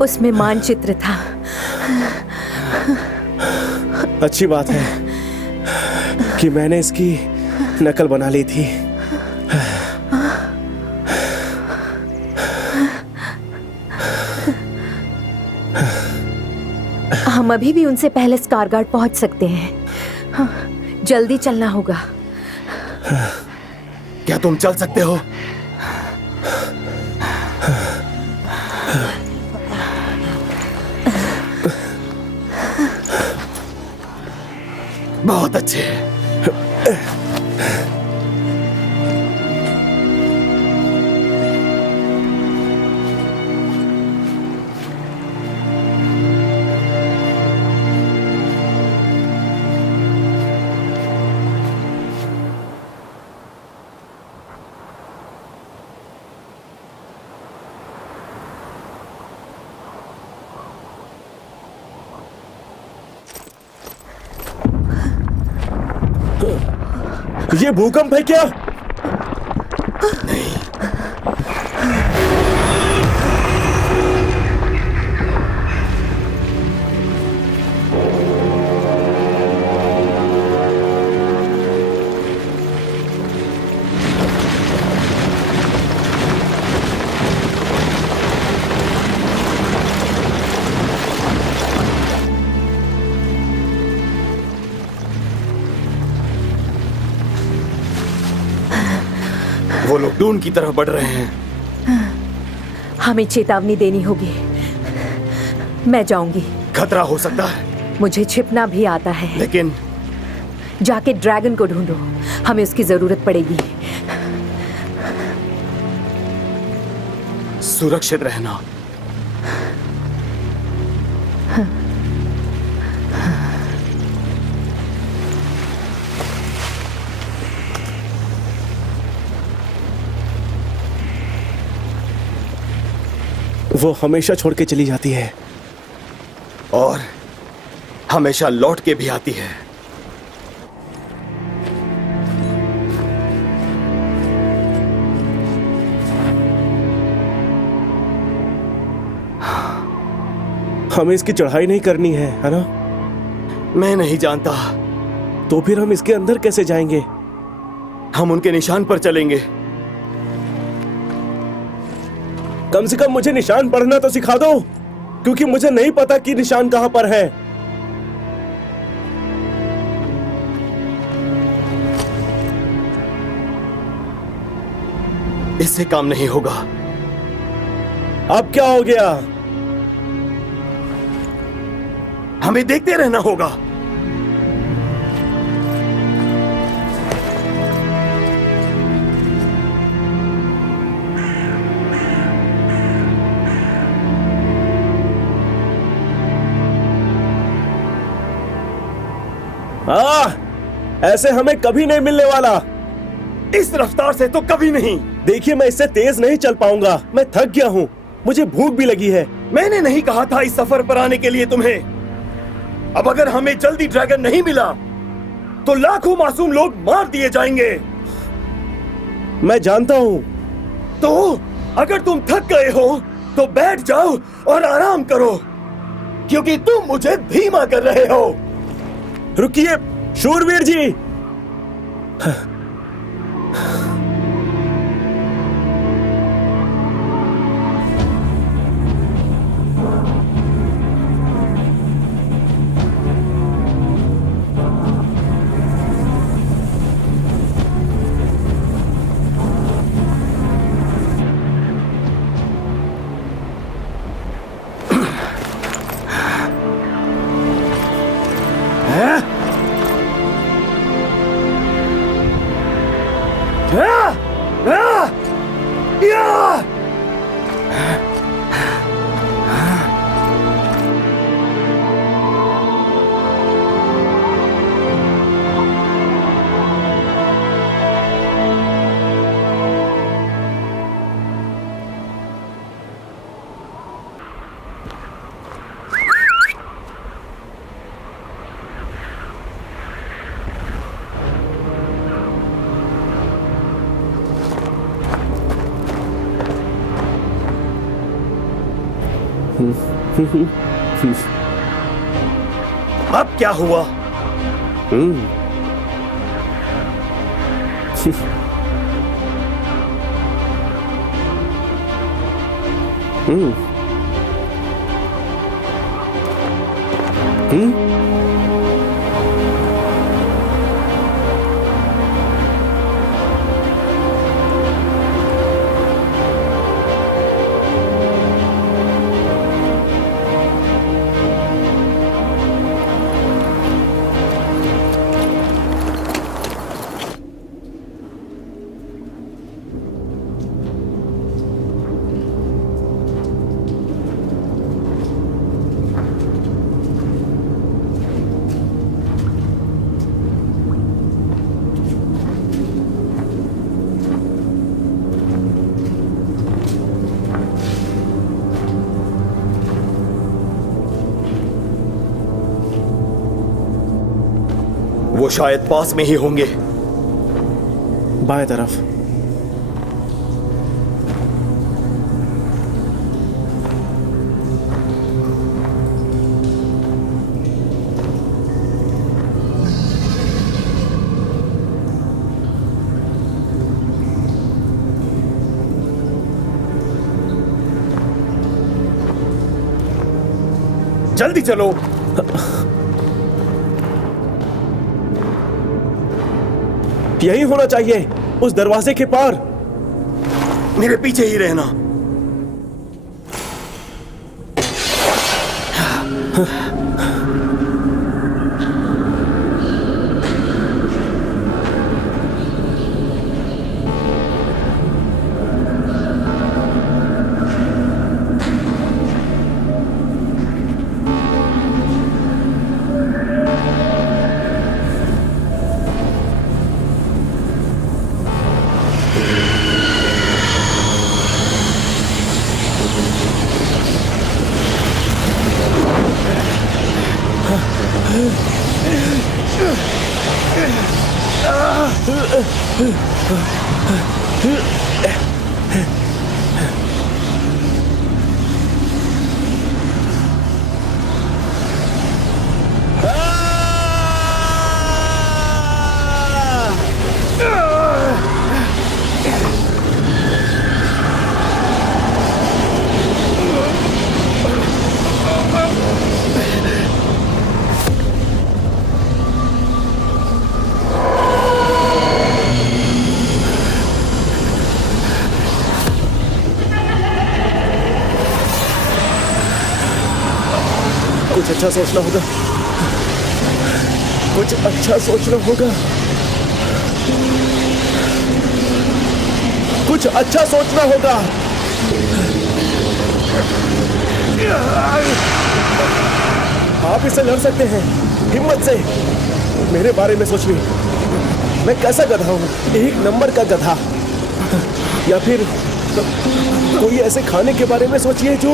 उसमें मानचित्र था। अच्छी बात है कि मैंने इसकी नकल बना ली थी। हम अभी भी उनसे पहले स्कारगार्ड पहुंच सकते हैं। हाँ, जल्दी चलना होगा। क्या तुम चल सकते हो? बहुत अच्छे। ये भूकंप है क्या? वो लोग डून की तरफ बढ़ रहे हैं। हमें चेतावनी देनी होगी। मैं जाऊंगी। खतरा हो सकता है, मुझे छिपना भी आता है। लेकिन जाके ड्रैगन को ढूंढो, हमें उसकी जरूरत पड़ेगी। सुरक्षित रहना। वो हमेशा छोड़ के चली जाती है और हमेशा लौट के भी आती है। हमें इसकी चढ़ाई नहीं करनी है ना? मैं नहीं जानता। तो फिर हम इसके अंदर कैसे जाएंगे? हम उनके निशान पर चलेंगे। कम से कम मुझे निशान पढ़ना तो सिखा दो, क्योंकि मुझे नहीं पता कि निशान कहां पर है। इससे काम नहीं होगा। अब क्या हो गया? हमें देखते रहना होगा। ऐसे हमें कभी नहीं मिलने वाला। इस रफ्तार से तो कभी नहीं। देखिए, मैं इससे तेज नहीं चल पाऊंगा। मैं थक गया हूँ, मुझे भूख भी लगी है। मैंने नहीं कहा था इस सफर पर आने के लिए तुम्हें। अब अगर हमें जल्दी ड्रैगन नहीं मिला तो लाखों मासूम लोग मार दिए जाएंगे। मैं जानता हूँ। तो अगर तुम थक गए हो तो बैठ जाओ और आराम करो, क्योंकि तुम मुझे धीमा कर रहे हो। रुकिए शूरवीर जी। अब क्या हुआ? वो शायद पास में ही होंगे। बाएं तरफ। जल्दी चलो। यही होना चाहिए, उस दरवाजे के पार। मेरे पीछे ही रहना। कुछ अच्छा सोचना होगा, कुछ अच्छा सोचना होगा, कुछ अच्छा सोचना होगा। आप इससे लड़ सकते हैं, हिम्मत से। मेरे बारे में सोचिए, मैं कैसा गधा हूं, एक नंबर का गधा। या फिर कोई ऐसे खाने के बारे में सोचिए जो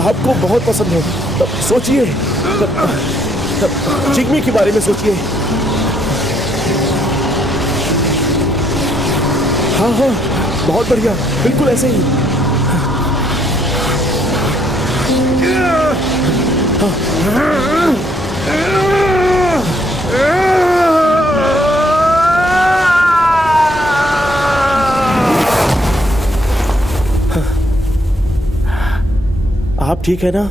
आपको बहुत पसंद हो। सोचिए, जिग्मी के बारे में सोचिए। हाँ हाँ, बहुत बढ़िया, बिल्कुल ऐसे ही। आप ठीक है ना?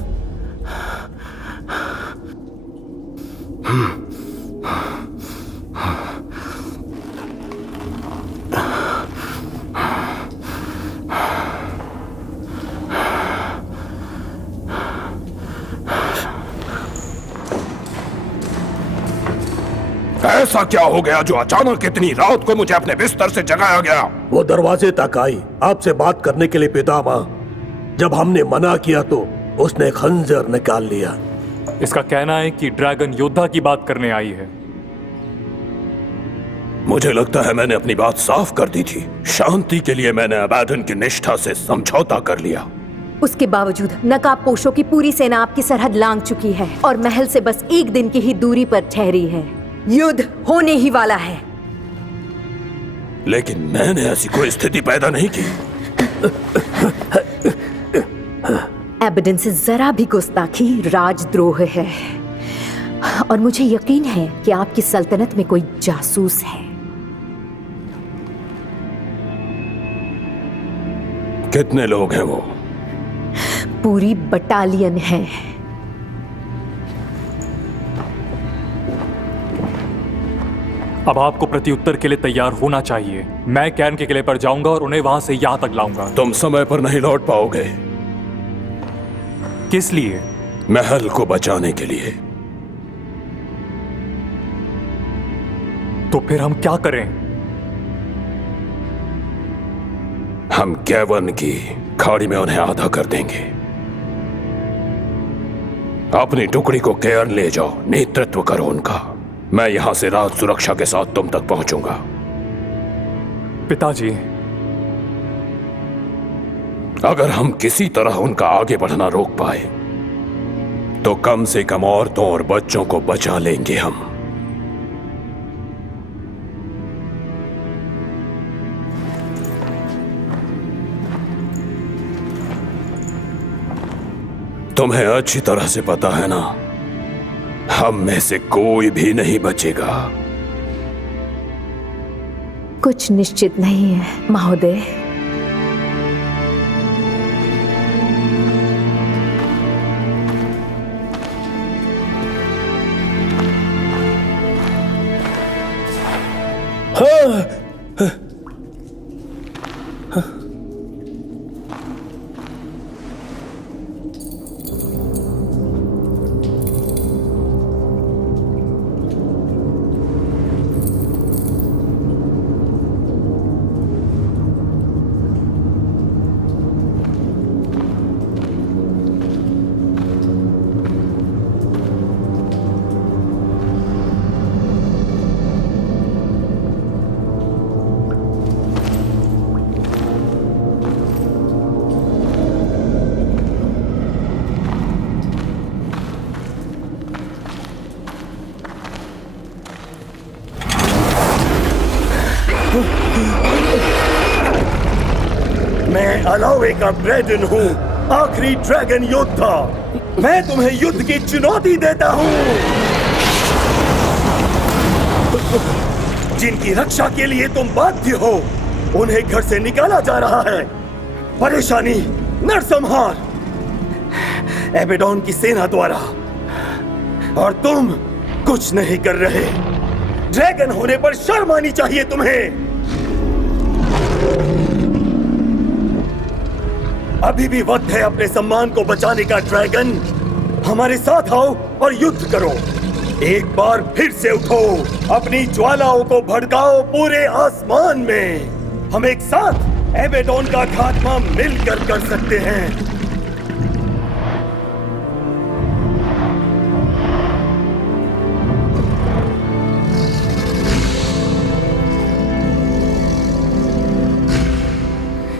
ऐसा क्या हो गया जो अचानक इतनी रात को मुझे अपने बिस्तर से जगाया गया? वो दरवाजे तक आई आपसे बात करने के लिए पितामह। जब हमने मना किया तो उसने खंजर निकाल लिया। इसका कहना है कि ड्रैगन योद्धा की बात करने आई है। मुझे लगता है मैंने अपनी बात साफ कर दी थी। शांति के लिए मैंने अबैडन की निष्ठा से समझौता कर लिया। उसके बावजूद नकाबपोशों की पूरी सेना आपकी सरहद लांघ चुकी है और महल से बस एक दिन की ही दूरी पर ठहरी है। युद्ध होने ही वाला है। लेकिन मैंने ऐसी कोई स्थिति पैदा नहीं की। एबेडन से जरा भी गुस्ताखी राजद्रोह है और मुझे यकीन है कि आपकी सल्तनत में कोई जासूस है। कितने लोग हैं वो? पूरी बटालियन है। अब आपको प्रत्युत्तर के लिए तैयार होना चाहिए। मैं कैर्न के किले पर जाऊंगा और उन्हें वहां से यहां तक लाऊंगा। तुम समय पर नहीं लौट पाओगे। किस लिए? महल को बचाने के लिए। तो फिर हम क्या करें? हम कैवर्न की खाड़ी में उन्हें आधा कर देंगे। अपनी टुकड़ी को कैर्न ले जाओ, नेतृत्व करो उनका। मैं यहां से रात सुरक्षा के साथ तुम तक पहुंचूंगा। पिताजी, अगर हम किसी तरह उनका आगे बढ़ना रोक पाए तो कम से कम औरतों और बच्चों को बचा लेंगे हम। तुम्हें अच्छी तरह से पता है ना, हम में से कोई भी नहीं बचेगा। कुछ निश्चित नहीं है महोदय। मैं अलावे का ब्रेडन हूँ, आखिरी ड्रैगन योद्धा। मैं तुम्हें युद्ध की चुनौती देता हूँ। जिनकी रक्षा के लिए तुम बाध्य हो, उन्हें घर से निकाला जा रहा है। परेशानी, नरसंहार एबेडोन की सेना द्वारा, और तुम कुछ नहीं कर रहे। ड्रैगन होने पर शर्म आनी चाहिए तुम्हें। अभी भी वक्त है अपने सम्मान को बचाने का। ड्रैगन, हमारे साथ आओ और युद्ध करो। एक बार फिर से उठो, अपनी ज्वालाओं को भड़काओ पूरे आसमान में। हम एक साथ एबेडोन का खात्मा मिलकर कर सकते हैं।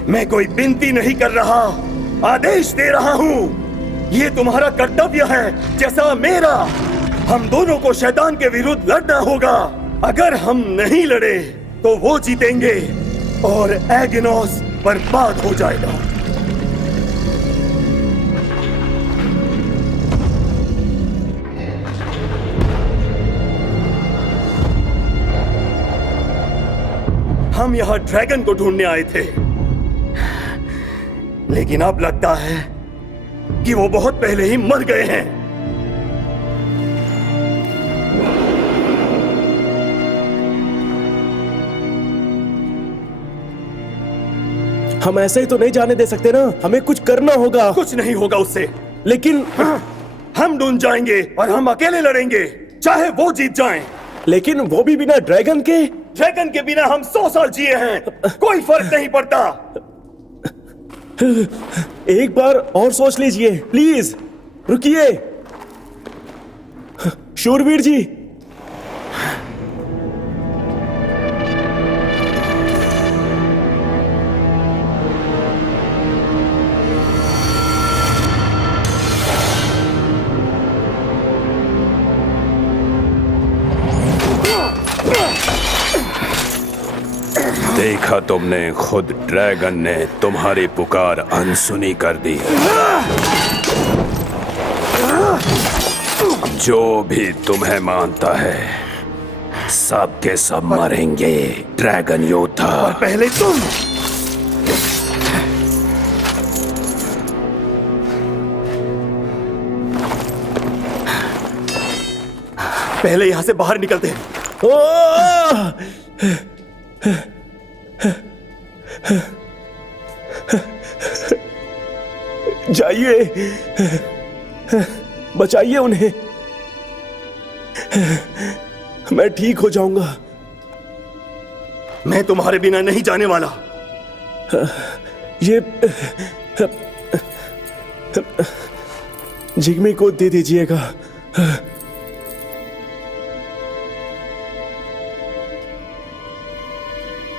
मैं कोई विनती नहीं कर रहा, आदेश दे रहा हूं। ये तुम्हारा कर्तव्य है जैसा मेरा। हम दोनों को शैतान के विरुद्ध लड़ना होगा। अगर हम नहीं लड़े तो वो जीतेंगे और एगेनोस बर्बाद हो जाएगा। हम यहां ड्रैगन को ढूंढने आए थे, लेकिन अब लगता है कि वो बहुत पहले ही मर गए हैं। हम ऐसे ही तो नहीं जाने दे सकते ना, हमें कुछ करना होगा। कुछ नहीं होगा उससे। लेकिन हम ढूंढ जाएंगे और हम अकेले लड़ेंगे, चाहे वो जीत जाएं। लेकिन वो भी बिना ड्रैगन के। ड्रैगन के बिना हम 100 साल जिए हैं, कोई फर्क नहीं पड़ता। एक बार और सोच लीजिए प्लीज। रुकिए शूरवीर जी। देखा तुमने, खुद ड्रैगन ने तुम्हारी पुकार अनसुनी कर दी। जो भी तुम्हें मानता है, सब के सब मरेंगे। ड्रैगन योद्धा, पहले तुम। पहले यहां से बाहर निकलते हैं। जाइए, बचाइए उन्हें। मैं ठीक हो जाऊंगा। मैं तुम्हारे बिना नहीं जाने वाला। ये जिग्मी को दे दीजिएगा।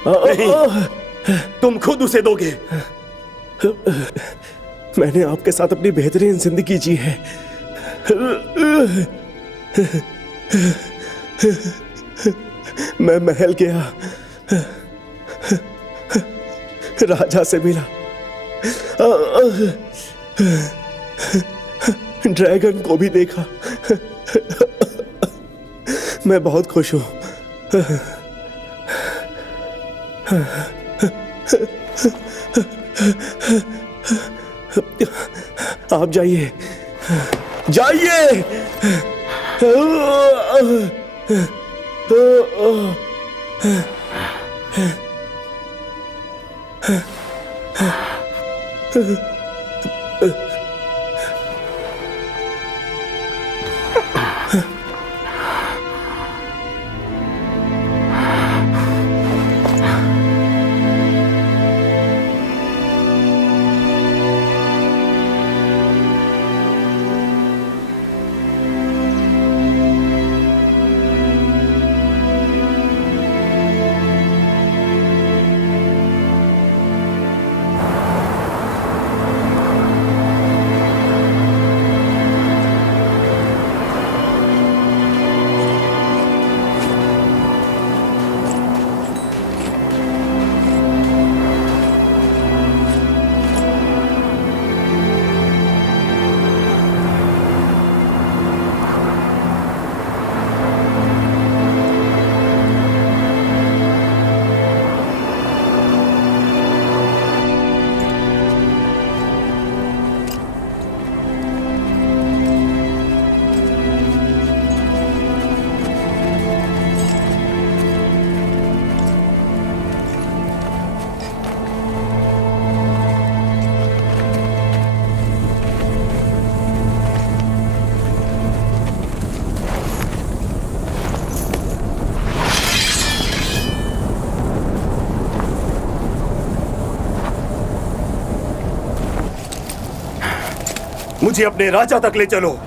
नहीं, तुम खुद उसे दोगे। मैंने आपके साथ अपनी बेहतरीन जिंदगी जी है। मैं महल गया, राजा से मिला, ड्रैगन को भी देखा। मैं बहुत खुश हूं। आप जाइए, जाइए। मुझे अपने राजा तक ले चलो।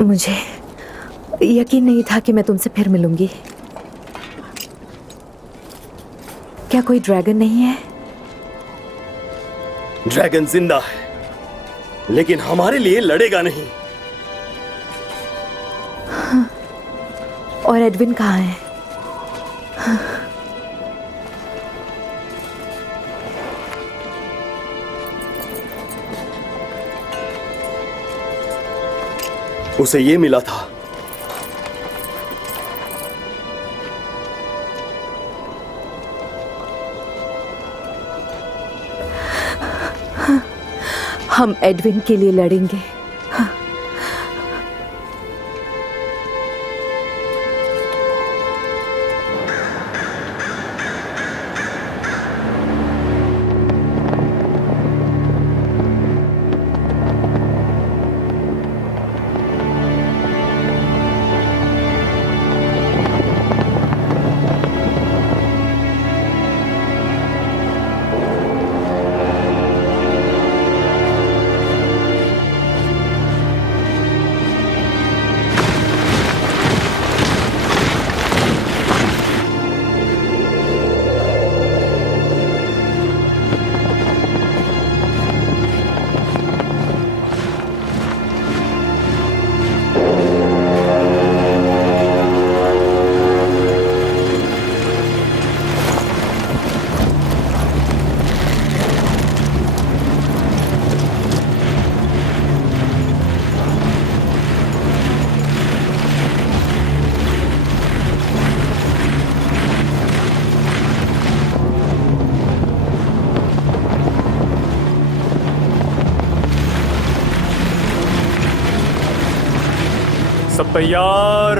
मुझे यकीन नहीं था कि मैं तुमसे फिर मिलूंगी। क्या कोई ड्रैगन नहीं है? ड्रैगन जिंदा है, लेकिन हमारे लिए लड़ेगा नहीं। और एडविन कहाँ है? उसे ये मिला था। हम एडविन के लिए लड़ेंगे। सब तैयार।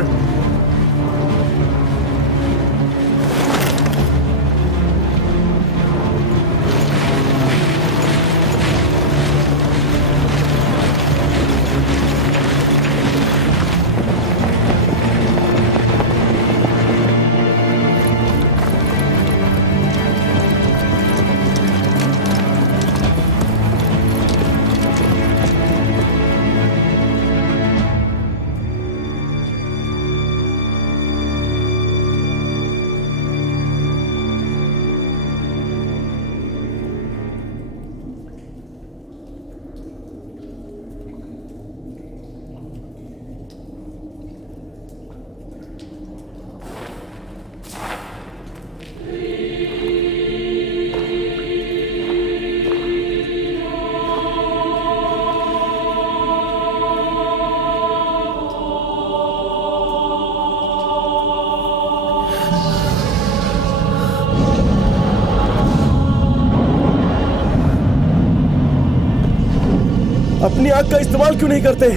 अपनी आग का इस्तेमाल क्यों नहीं करते?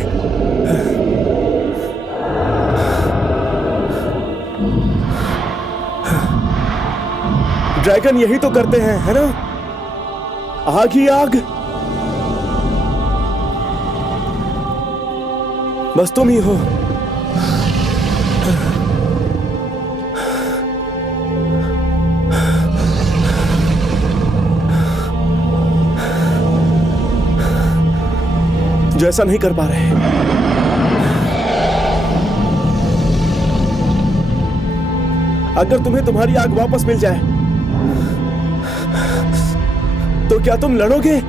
ड्रैगन यही तो करते हैं, है ना? आग ही आग। बस तुम ही हो। जो ऐसा नहीं कर पा रहे। अगर तुम्हें तुम्हारी आग वापस मिल जाए तो क्या तुम लड़ोगे?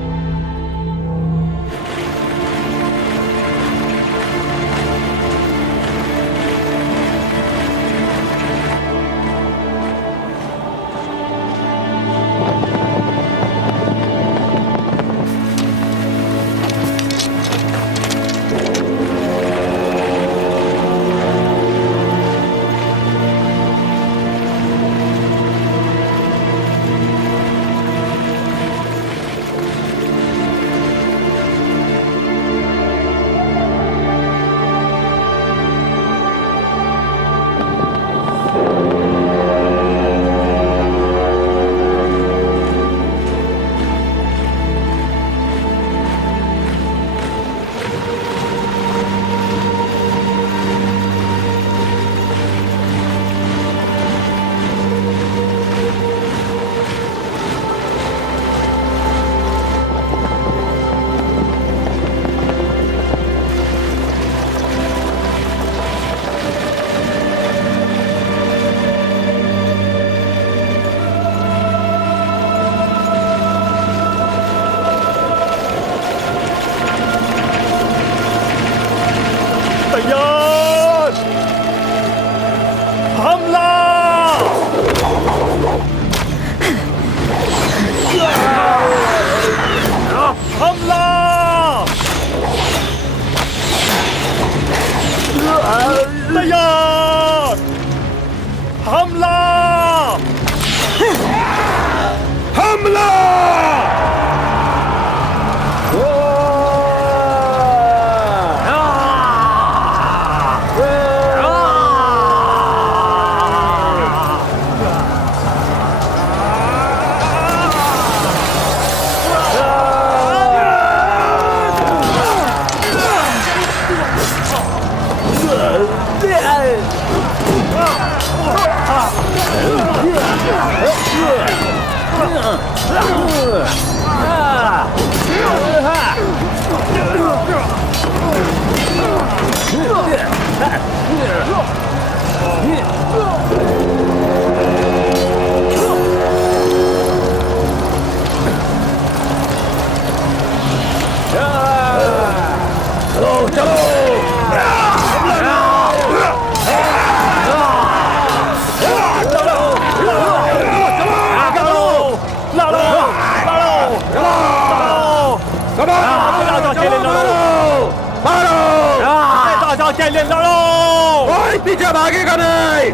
पीछे भागेगा नहीं,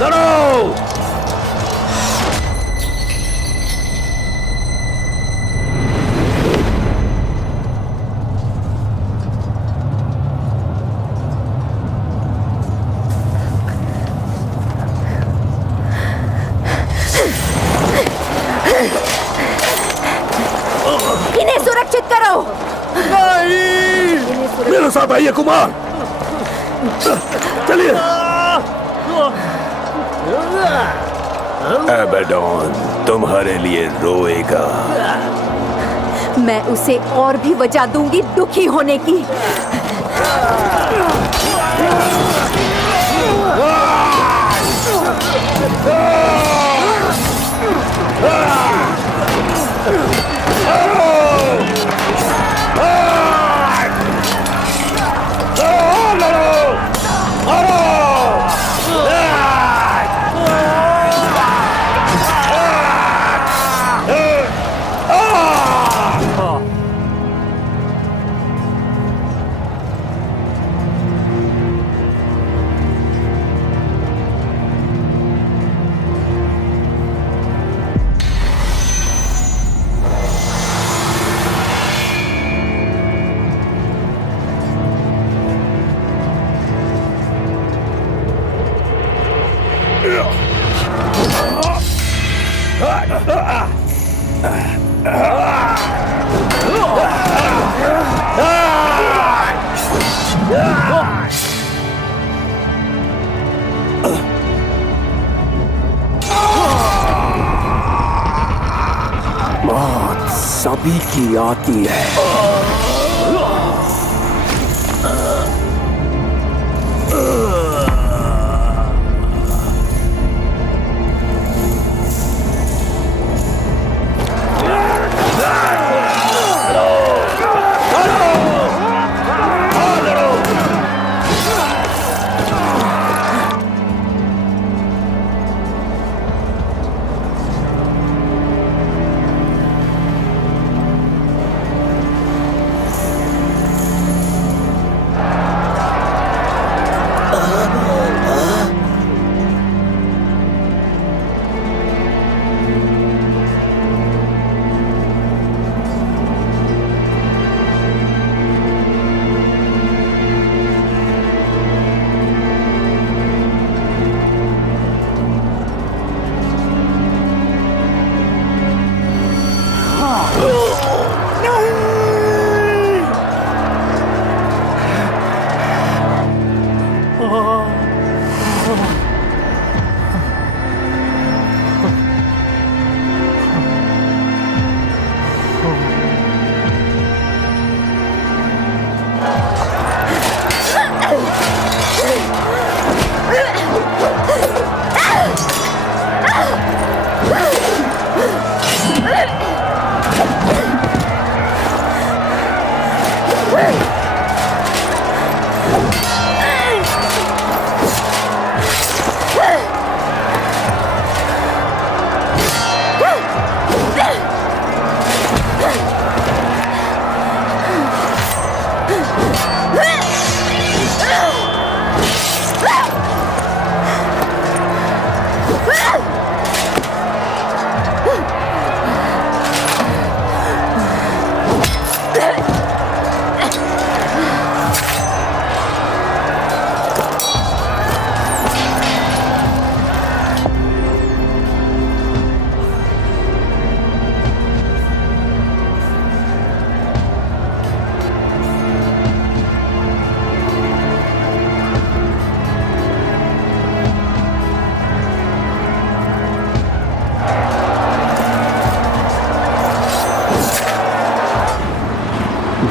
लड़ो। इन्हें सुरक्षित करो। नहीं, मेरे साथ आइए कुमार, चलिए। एबेडोन तुम्हारे लिए रोएगा। मैं उसे और भी वजह दूंगी दुखी होने की। मौत सभी की आती है।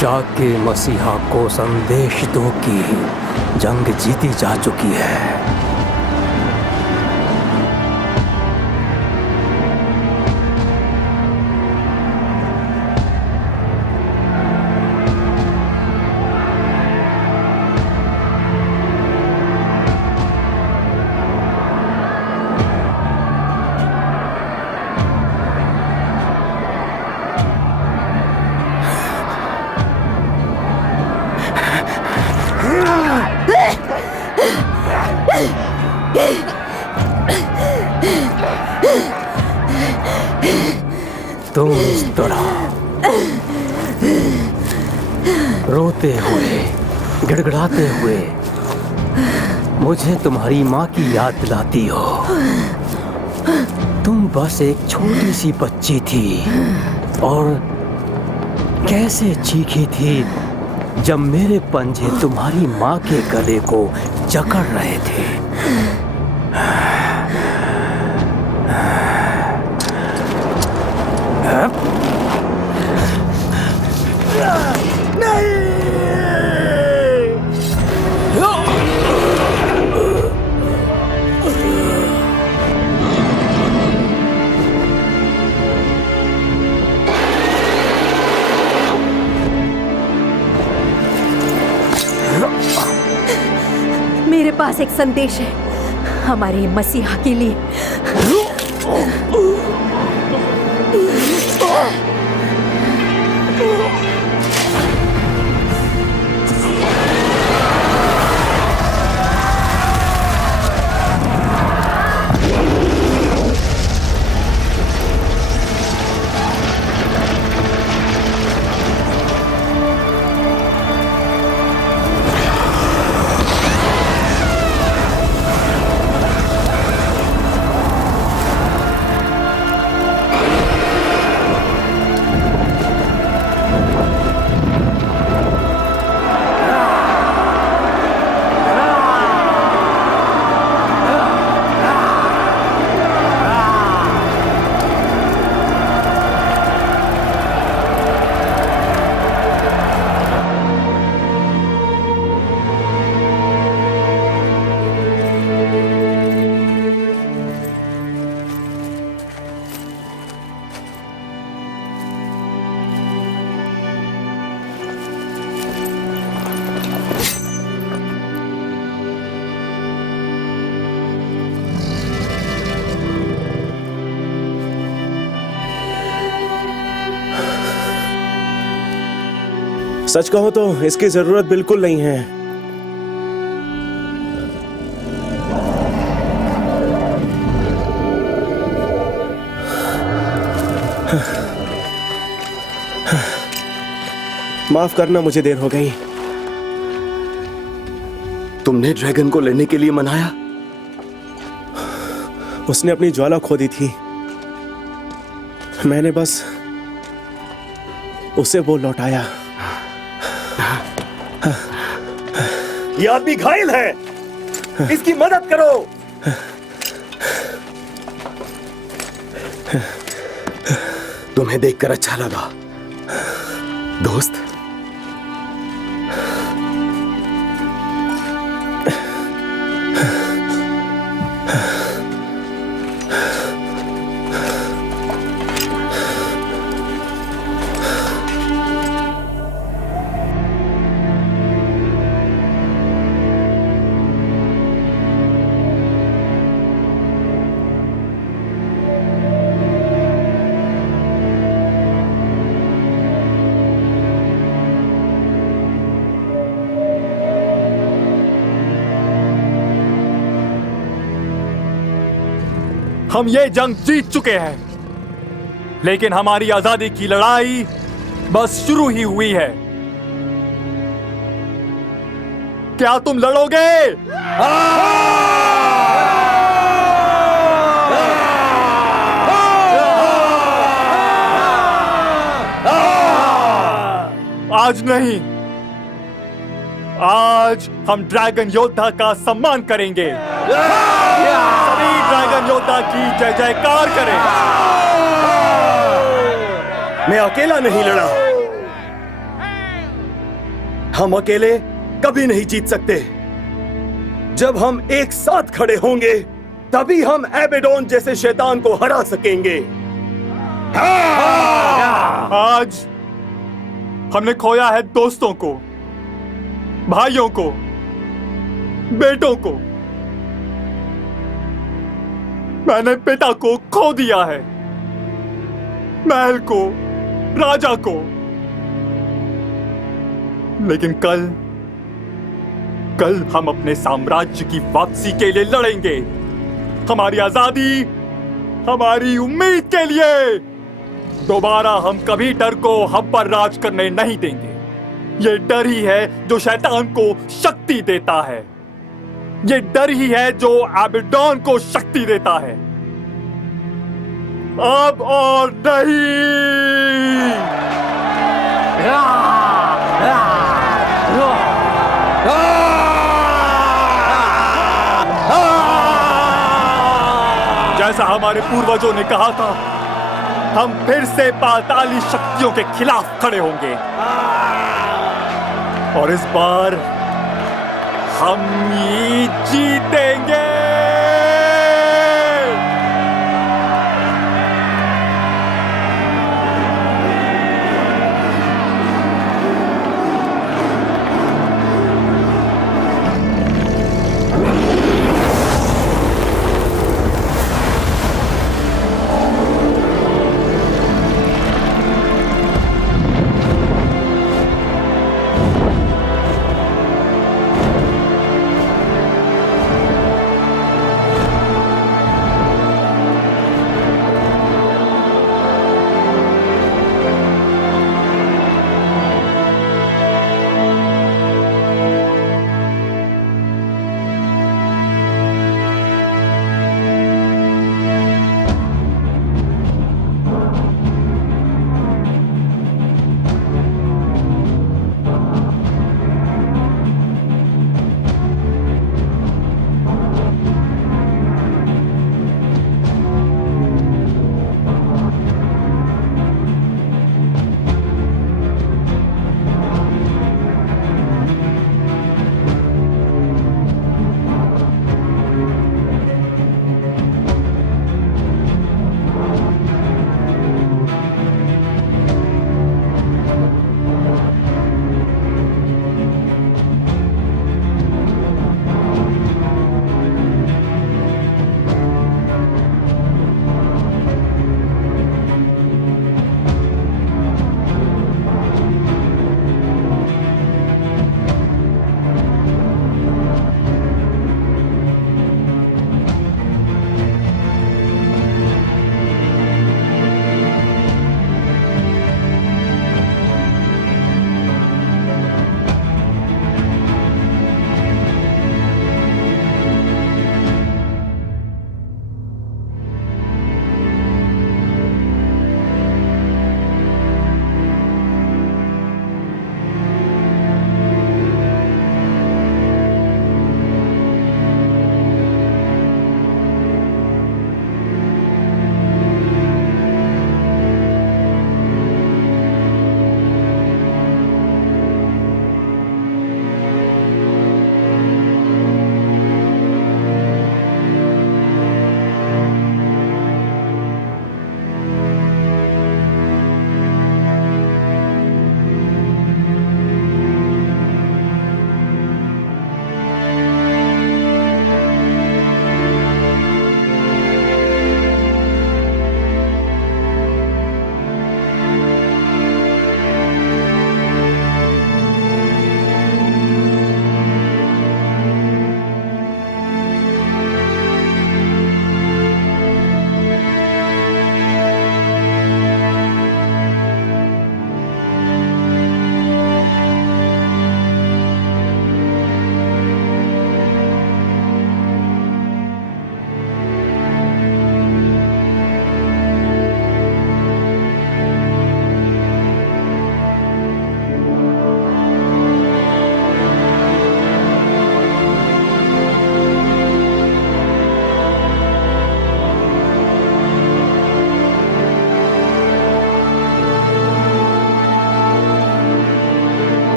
जाके मसीहा को संदेश दो कि जंग जीती जा चुकी है। तुम इस तरह रोते हुए, गिड़गिड़ाते हुए मुझे तुम्हारी माँ की याद दिलाती हो। तुम बस एक छोटी सी बच्ची थी और कैसे चीखी थी जब मेरे पंजे तुम्हारी माँ के गले को जकड़ रहे थे। मेरे पास एक संदेश है हमारे मसीहा के लिए। सच कहो तो इसकी जरूरत बिल्कुल नहीं है। माफ करना, मुझे देर हो गई। तुमने ड्रैगन को लेने के लिए मनाया? उसने अपनी ज्वाला खो दी थी, मैंने बस उसे वो लौटाया। ये आदमी घायल है, इसकी मदद करो। तुम्हें देखकर अच्छा लगा दोस्त। हम ये जंग जीत चुके हैं, लेकिन हमारी आजादी की लड़ाई बस शुरू ही हुई है। क्या तुम लड़ोगे? आज नहीं, आज हम ड्रैगन योद्धा का सम्मान करेंगे। सभी ड्रैगन योद्धा की जय जयकार करें। मैं अकेला नहीं लड़ा, हम अकेले कभी नहीं जीत सकते। जब हम एक साथ खड़े होंगे तभी हम एबेडोन जैसे शैतान को हरा सकेंगे। आज हमने खोया है दोस्तों को, भाइयों को, बेटों को। मैंने पिता को खो दिया है, महल को, राजा को। लेकिन कल हम अपने साम्राज्य की वापसी के लिए लड़ेंगे। हमारी आजादी, हमारी उम्मीद के लिए। दोबारा हम कभी डर को हम पर राज करने नहीं देंगे। ये डर ही है जो शैतान को शक्ति देता है। ये डर ही है जो एबेडोन को शक्ति देता है, अब और नहीं। जैसा हमारे पूर्वजों ने कहा था, हम फिर से पाताली शक्तियों के खिलाफ खड़े होंगे और इस बार हम ही जीतेंगे।